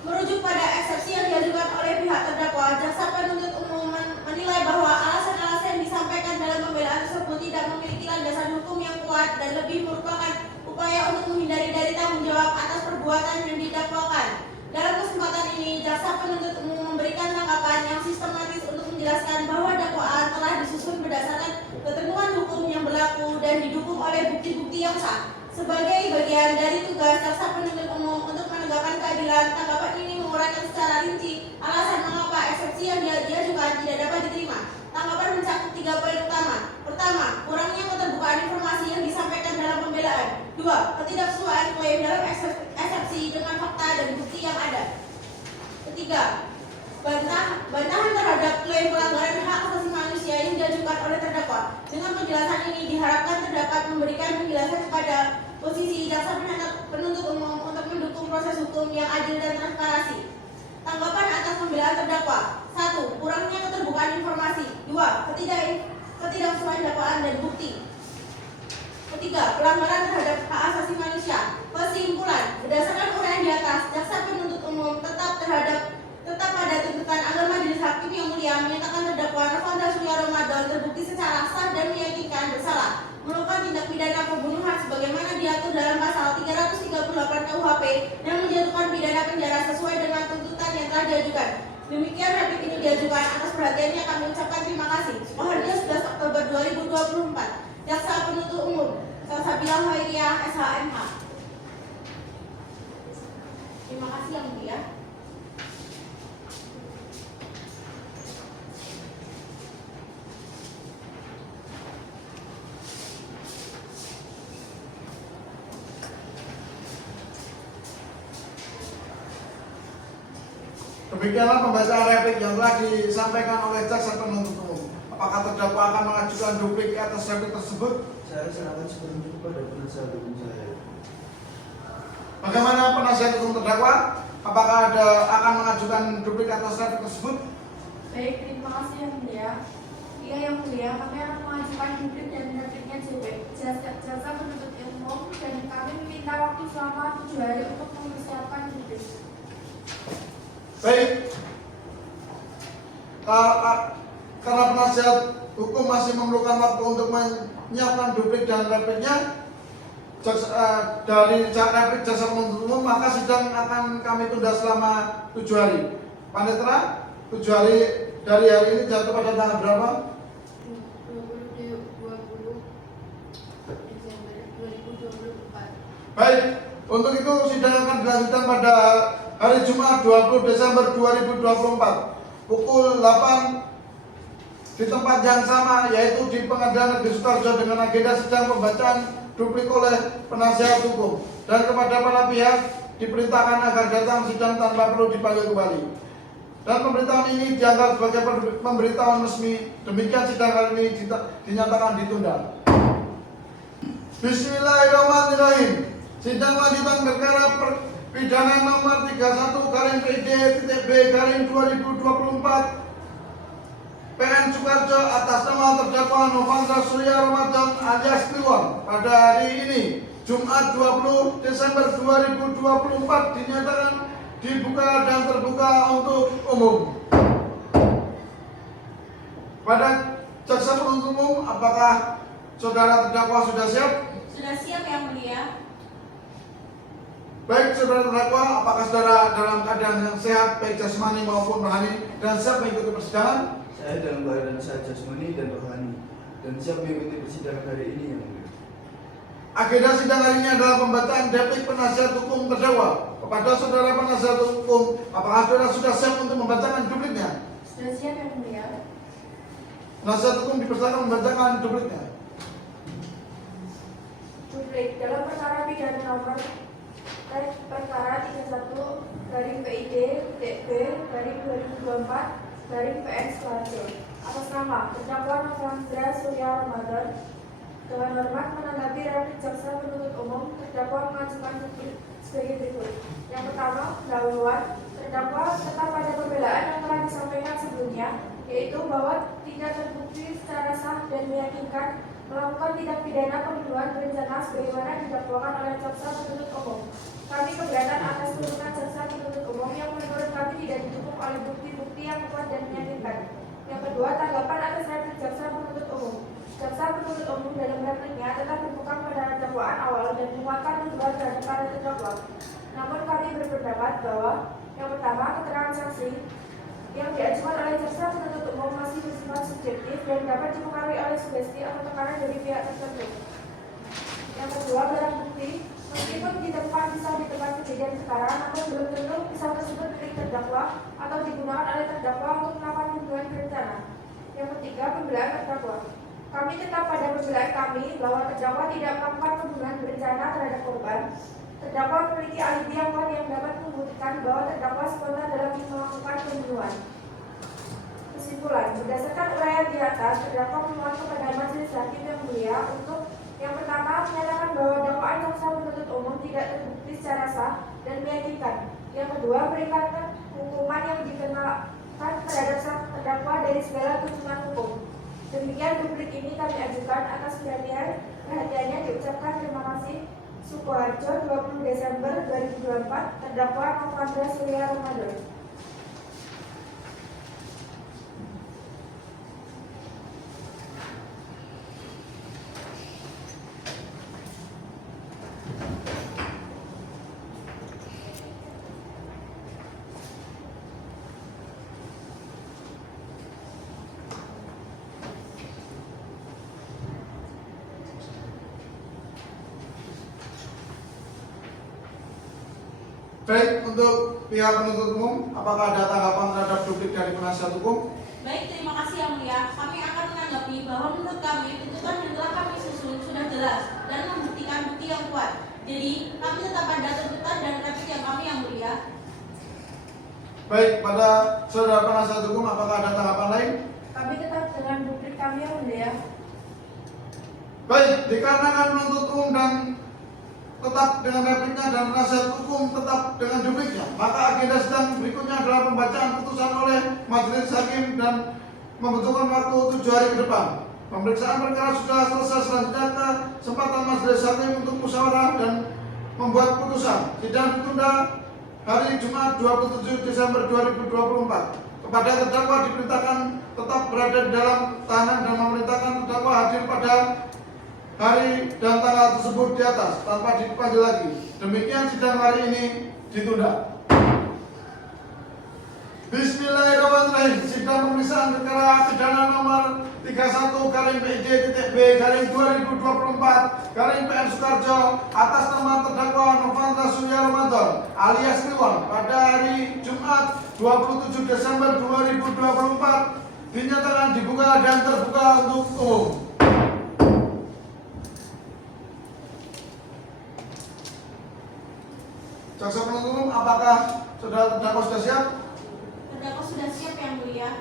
Merujuk pada eksepsi yang diajukan oleh pihak terdakwa, jaksa penuntut umum menilai bahwa alasan-alasan yang disampaikan dalam pembelaan tersebut tidak memiliki landasan hukum yang kuat dan lebih merupakan upaya untuk menghindari dari tanggung jawab atas perbuatan yang didakwakan. Dalam kesempatan ini, jaksa penuntut umum memberikan tanggapan yang sistematis untuk menjelaskan bahwa dakwaan telah disusun berdasarkan ketentuan hukum yang berlaku dan didukung oleh bukti-bukti yang sah. Sebagai bagian dari tugas jaksa penuntut umum untuk menegakkan keadilan, tanggapan ini menguraikan secara rinci alasan mengapa eksepsi yang diajukan tidak dapat diterima. Tanggapan mencakup 3 poin utama. Pertama, kurangnya keterbukaan informasi yang disampaikan dalam pembelaan. 2. Ketidaksesuaian klaim dalam eksepsi dengan fakta dan bukti yang ada. Ketiga, bantahan terhadap klaim pelanggaran hak asasi manusia yang diajukan oleh terdakwa. Dengan penjelasan ini diharapkan terdapat memberikan penjelasan kepada posisi jaksa penuntut umum untuk mendukung proses hukum yang adil dan transparansi. Tanggapan atas pembelaan terdakwa. 1. Kurangnya keterbukaan informasi. 2. Ketidaksesuaian dakwaan dan bukti. Ketiga, pelanggaran terhadap hak asasi manusia. Kesimpulan, berdasarkan uraian di atas, jaksa penuntut umum tetap pada tuntutan agar majelis hakim yang mulia menyatakan terdakwa Novandra Surya Ramadan terbukti secara sah dan meyakinkan bersalah melakukan tindak pidana pembunuhan sebagaimana diatur dalam pasal 338 KUHP dan menjatuhkan pidana penjara sesuai dengan tuntutan yang telah diajukan. Demikian replik ini diajukan. Atas perhatiannya kami ucapkan terima kasih. Sukoharjo 11 Oktober 2024. Jaksa penuntut umum Salsabila Heriah SHMH. Terima kasih yang mulia. Demikianlah pembacaan replik yang telah disampaikan oleh jaksa penuntut umum. Apakah terdakwa akan mengajukan duplik atas replik tersebut? Saya serahkan sepenuhnya kepada penasihat hukum saya. Bagaimana penasihat hukum terdakwa? Apakah akan mengajukan duplik atas replik tersebut? Baik, terima kasih yang mulia. Iya yang mulia, kami akan mengajukan duplik dan repliknya JP, jaksa penuntut umum, dan kami meminta waktu selama 7 hari untuk mempersiapkan duplik. Baik, karena penasihat hukum masih memerlukan waktu untuk menyiapkan duplik dan repliknya dari replik jaksa penuntut umum, maka sidang akan kami tunda selama 7 hari. Panitera, 7 hari dari hari ini jatuh pada tanggal berapa? 20 Desember 2024. Baik, untuk itu sidang akan dilanjutkan pada hari Jumat 20 Desember 2024 pukul 8 di tempat yang sama, yaitu di Pengadilan Negeri Sukoharjo dengan agenda sidang pembacaan duplik oleh penasihat hukum, dan kepada para pihak diperintahkan agar datang sidang tanpa perlu dipanggil kembali. Dan pemberitahuan ini dianggap sebagai pemberitahuan resmi. Demikian sidang kali ini dinyatakan ditunda. Bismillahirrahmanirrahim. Sidang lanjutan perkara pidana nomor 31-PID-B-2024 PN Sukoharjo atas nama terdakwa Novandra Surya Ramadan alias Kliwon pada hari ini Jumat 20 Desember 2024 dinyatakan dibuka dan terbuka untuk umum. Pada jaksa penuntut umum, apakah saudara terdakwa sudah siap? Sudah siap yang mulia. Baik saudara terdakwa, apakah saudara dalam keadaan yang sehat baik jasmani maupun rohani dan siap mengikuti persidangan? Saya dalam keadaan sehat jasmani dan rohani dan siap mengikuti persidangan hari ini yang mulia. Agenda sidang hari ini adalah pembacaan replik penasihat hukum terdakwa. Kepada saudara penasihat hukum, apakah saudara sudah siap untuk membacakan dupliknya? Sudah siap yang mulia. Penasihat hukum dipersilakan membacakan dupliknya. Duplik dalam perkara pidana nomor perkara 31-PID-B-2024 Sukoharjo atas nama terdakwa Novandra Surya Ramadan dengan hormat menanggapi replik jaksa penuntut umum, terdakwa pertama, pendahuluan. Terdakwa tetap pada pembelaan yang telah disampaikan sebelumnya, yaitu bahwa tidak terbukti secara sah dan meyakinkan melakukan tindak pidana pembunuhan berencana sebagaimana didakwakan oleh jaksa penuntut umum. Kami keberatan atas tuntutan jaksa penuntut umum yang menurut kami tidak didukung oleh bukti-bukti yang kuat dan meyakinkan. Yang kedua, tanggapan atas replik jaksa penuntut umum. Jaksa penuntut umum dalam repliknya tetap berpegang pada dakwaan awal dan menguatkan tuduhan terhadap para terdakwa. Namun kami berpendapat bahwa yang pertama, keterangan saksi yang diajukan oleh jaksa penuntut umum masih bersifat subjektif dan dapat dipengaruhi oleh sugesti atau tekanan dari pihak tertentu. Yang kedua, barang bukti meskipun ditemukan pisau di tempat kejadian sekarang, namun belum tentu pisau tersebut milik terdakwa atau digunakan oleh terdakwa untuk melakukan pembunuhan berencana. Yang ketiga, pembelaan terdakwa. Kami tetap pada pembelaan kami bahwa terdakwa tidak melakukan pembunuhan berencana terhadap korban. Terdakwa memiliki alibi yang kuat yang dapat membuktikan bahwa terdakwa spontan dalam melakukan pembunuhan. Kesimpulan, berdasarkan uraian di atas, terdakwa memohon kepada majelis hakim yang mulia untuk yang pertama, menyatakan bahwa dakwaan jaksa penuntut umum tidak terbukti secara sah dan meyakinkan. Yang kedua, berikan hukuman yang dikenakan terhadap terdakwa dari segala tuntutan hukum. Demikian duplik ini kami ajukan atas perhatiannya diucapkan terima kasih. Sukoharjo, 20 Desember 2024, terdakwa Novandra Surya Ramadan. Baik, untuk pihak penuntut umum, apakah ada tanggapan terhadap duplik dari penasihat hukum? Baik, terima kasih yang mulia. Kami akan menanggapi bahwa menurut kami tuntutan yang telah kami susun sudah jelas dan membuktikan bukti yang kuat. Jadi, kami tetap pada tuntutan dan replik yang kami yang mulia. Baik, pada saudara penasihat hukum, apakah ada tanggapan lain? Kami tetap dengan duplik kami yang mulia. Baik, dikarenakan penuntut umum dan tetap dengan repliknya dan penasihat hukum tetap dengan dupliknya, maka agenda sidang berikutnya adalah pembacaan putusan oleh majelis hakim dan membutuhkan waktu 7 hari ke depan. Pemeriksaan perkara sudah selesai, selanjutnya kesempatan majelis hakim untuk musyawarah dan membuat putusan. Sidang ditunda hari Jumat 27 Desember 2024. Kepada terdakwa diperintahkan tetap berada di dalam tahanan dan memerintahkan terdakwa hadir pada hari dan tanggal tersebut di atas tanpa dipanggil lagi. Demikian sidang hari ini ditunda. Bismillahirrahmanirrahim. Sidang pemeriksaan perkara pidana nomor 31/PID/B/2024 PN Sukarjo atas nama terdakwa Novandra Surya Ramadan alias Iwan pada hari Jumat 27 Desember 2024 dinyatakan dibuka dan terbuka untuk umum. Jaksa penuntut umum, apakah saudara terdakwa sudah siap? Terdakwa sudah siap yang mulia.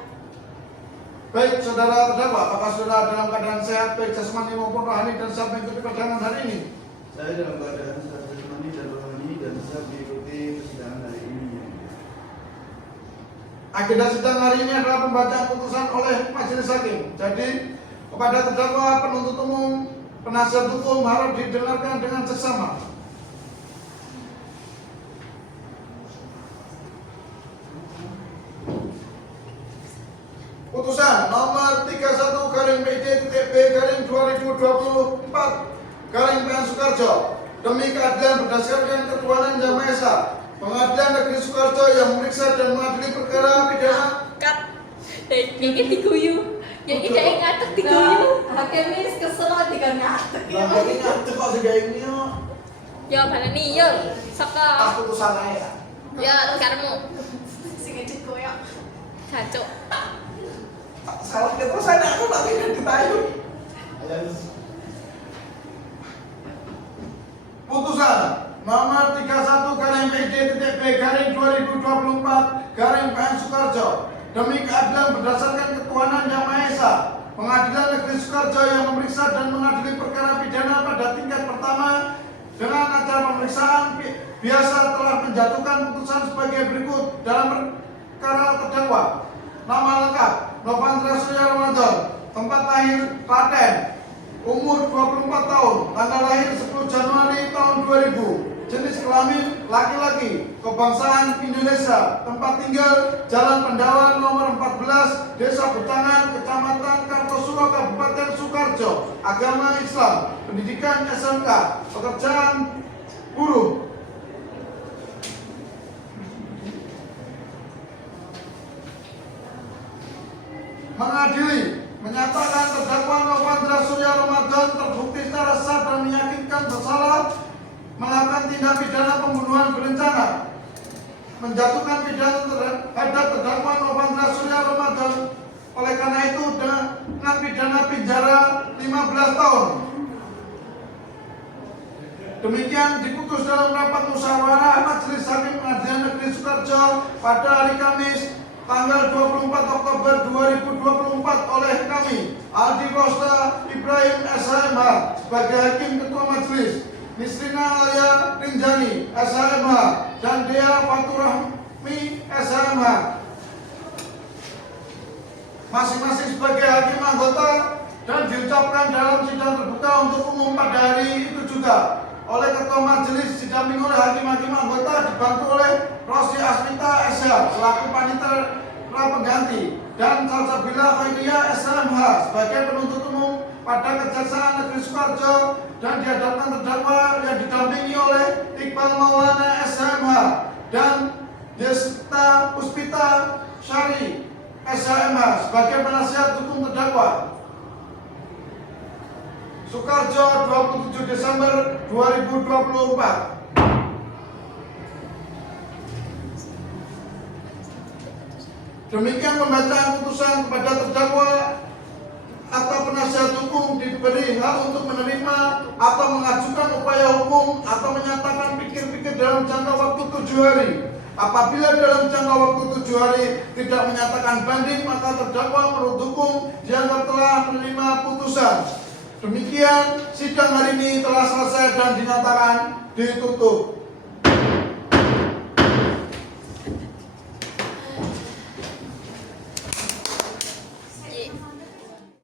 Baik, saudara terdakwa, apakah saudara dalam keadaan sehat baik jasmani maupun rohani dan siap mengikuti persidangan hari ini? Saya dalam keadaan sehat jasmani dan rohani dan siap mengikuti persidangan hari ini. Agenda sidang hari ini adalah pembacaan putusan oleh majelis hakim. Jadi, kepada terdakwa penuntut umum, penasihat hukum harus didengarkan dengan seksama. Putusan nomor 31/PID/B/2024 Sukarjo demi keadilan berdasarkan ketuhanan Yang Maha Esa. Pengadilan Negeri Sukarjo yang memeriksa dan mengadili perkara pidana. Ini diguyu. Jadi kayak ngatek diguyu. Hakim ini kesel dengan ngatek. Lah ini ngatur kok sega ini yo. Ya mana nih ya? Saka. Putusan aja. Ya karmu. Sing ngecek koyo. Cacok. Salah kita saya aku nanti ditayu. Putusan nomor 31/PID/B/2024 PN Sukarjo demi keadilan berdasarkan ketuhanan Yang Maha Esa. Pengadilan Negeri Sukarjo yang memeriksa dan mengadili perkara pidana pada tingkat pertama dengan acara pemeriksaan biasa telah menjatuhkan putusan sebagai berikut dalam perkara terdakwa. Nama lengkap Novandra Surya Ramadan, tempat lahir Klaten, umur 24 tahun, tanggal lahir 10 Januari tahun 2000, jenis kelamin laki-laki, kebangsaan Indonesia, tempat tinggal Jalan Pendawan nomor 14, Desa Betangan, Kecamatan Kartosuro, Kabupaten Sukoharjo, agama Islam, pendidikan SMK, pekerjaan buruh. Mengadili, menyatakan terdakwa Novandra Surya Ramadan terbukti secara sah dan meyakinkan bersalah melakukan tindak pidana pembunuhan berencana, menjatuhkan pidana terhadap terdakwa Novandra Surya Ramadan. Oleh karena itu dengan pidana penjara 15 tahun. Demikian diputus dalam rapat musyawarah Majelis Hakim Pengadilan Negeri Sukoharjo pada hari Kamis tanggal 24 Oktober 2024 oleh kami Aldi Costa Ibrahim SHMH sebagai Hakim Ketua Majelis, Nisrina Alia Rinjani SHMH dan Dea Faturahmi SHMH masing-masing sebagai hakim anggota, dan diucapkan dalam sidang terbuka untuk umum pada hari itu juga oleh Ketua Majelis, didampingi oleh hakim-hakim anggota dibantu oleh Rosi Asmita SH selaku panitera pengganti dan Salsabila Khairia SHMH sebagai penuntut umum pada Kejaksaan Negeri Sukoharjo, dan dihadapkan terdakwa yang didampingi oleh Iqbal Maulana SHMH dan Desta Puspita Syari SHMH sebagai penasihat hukum terdakwa. Sukoharjo, 27 Desember 2024. Demikian pembacaan putusan kepada terdakwa atau penasihat hukum diberi hak untuk menerima atau mengajukan upaya hukum atau menyatakan pikir-pikir dalam jangka waktu 7 hari. Apabila dalam jangka waktu 7 hari tidak menyatakan banding, maka terdakwa menurut hukum dianggap telah menerima putusan. Demikian sidang hari ini telah selesai dan dinyatakan ditutup.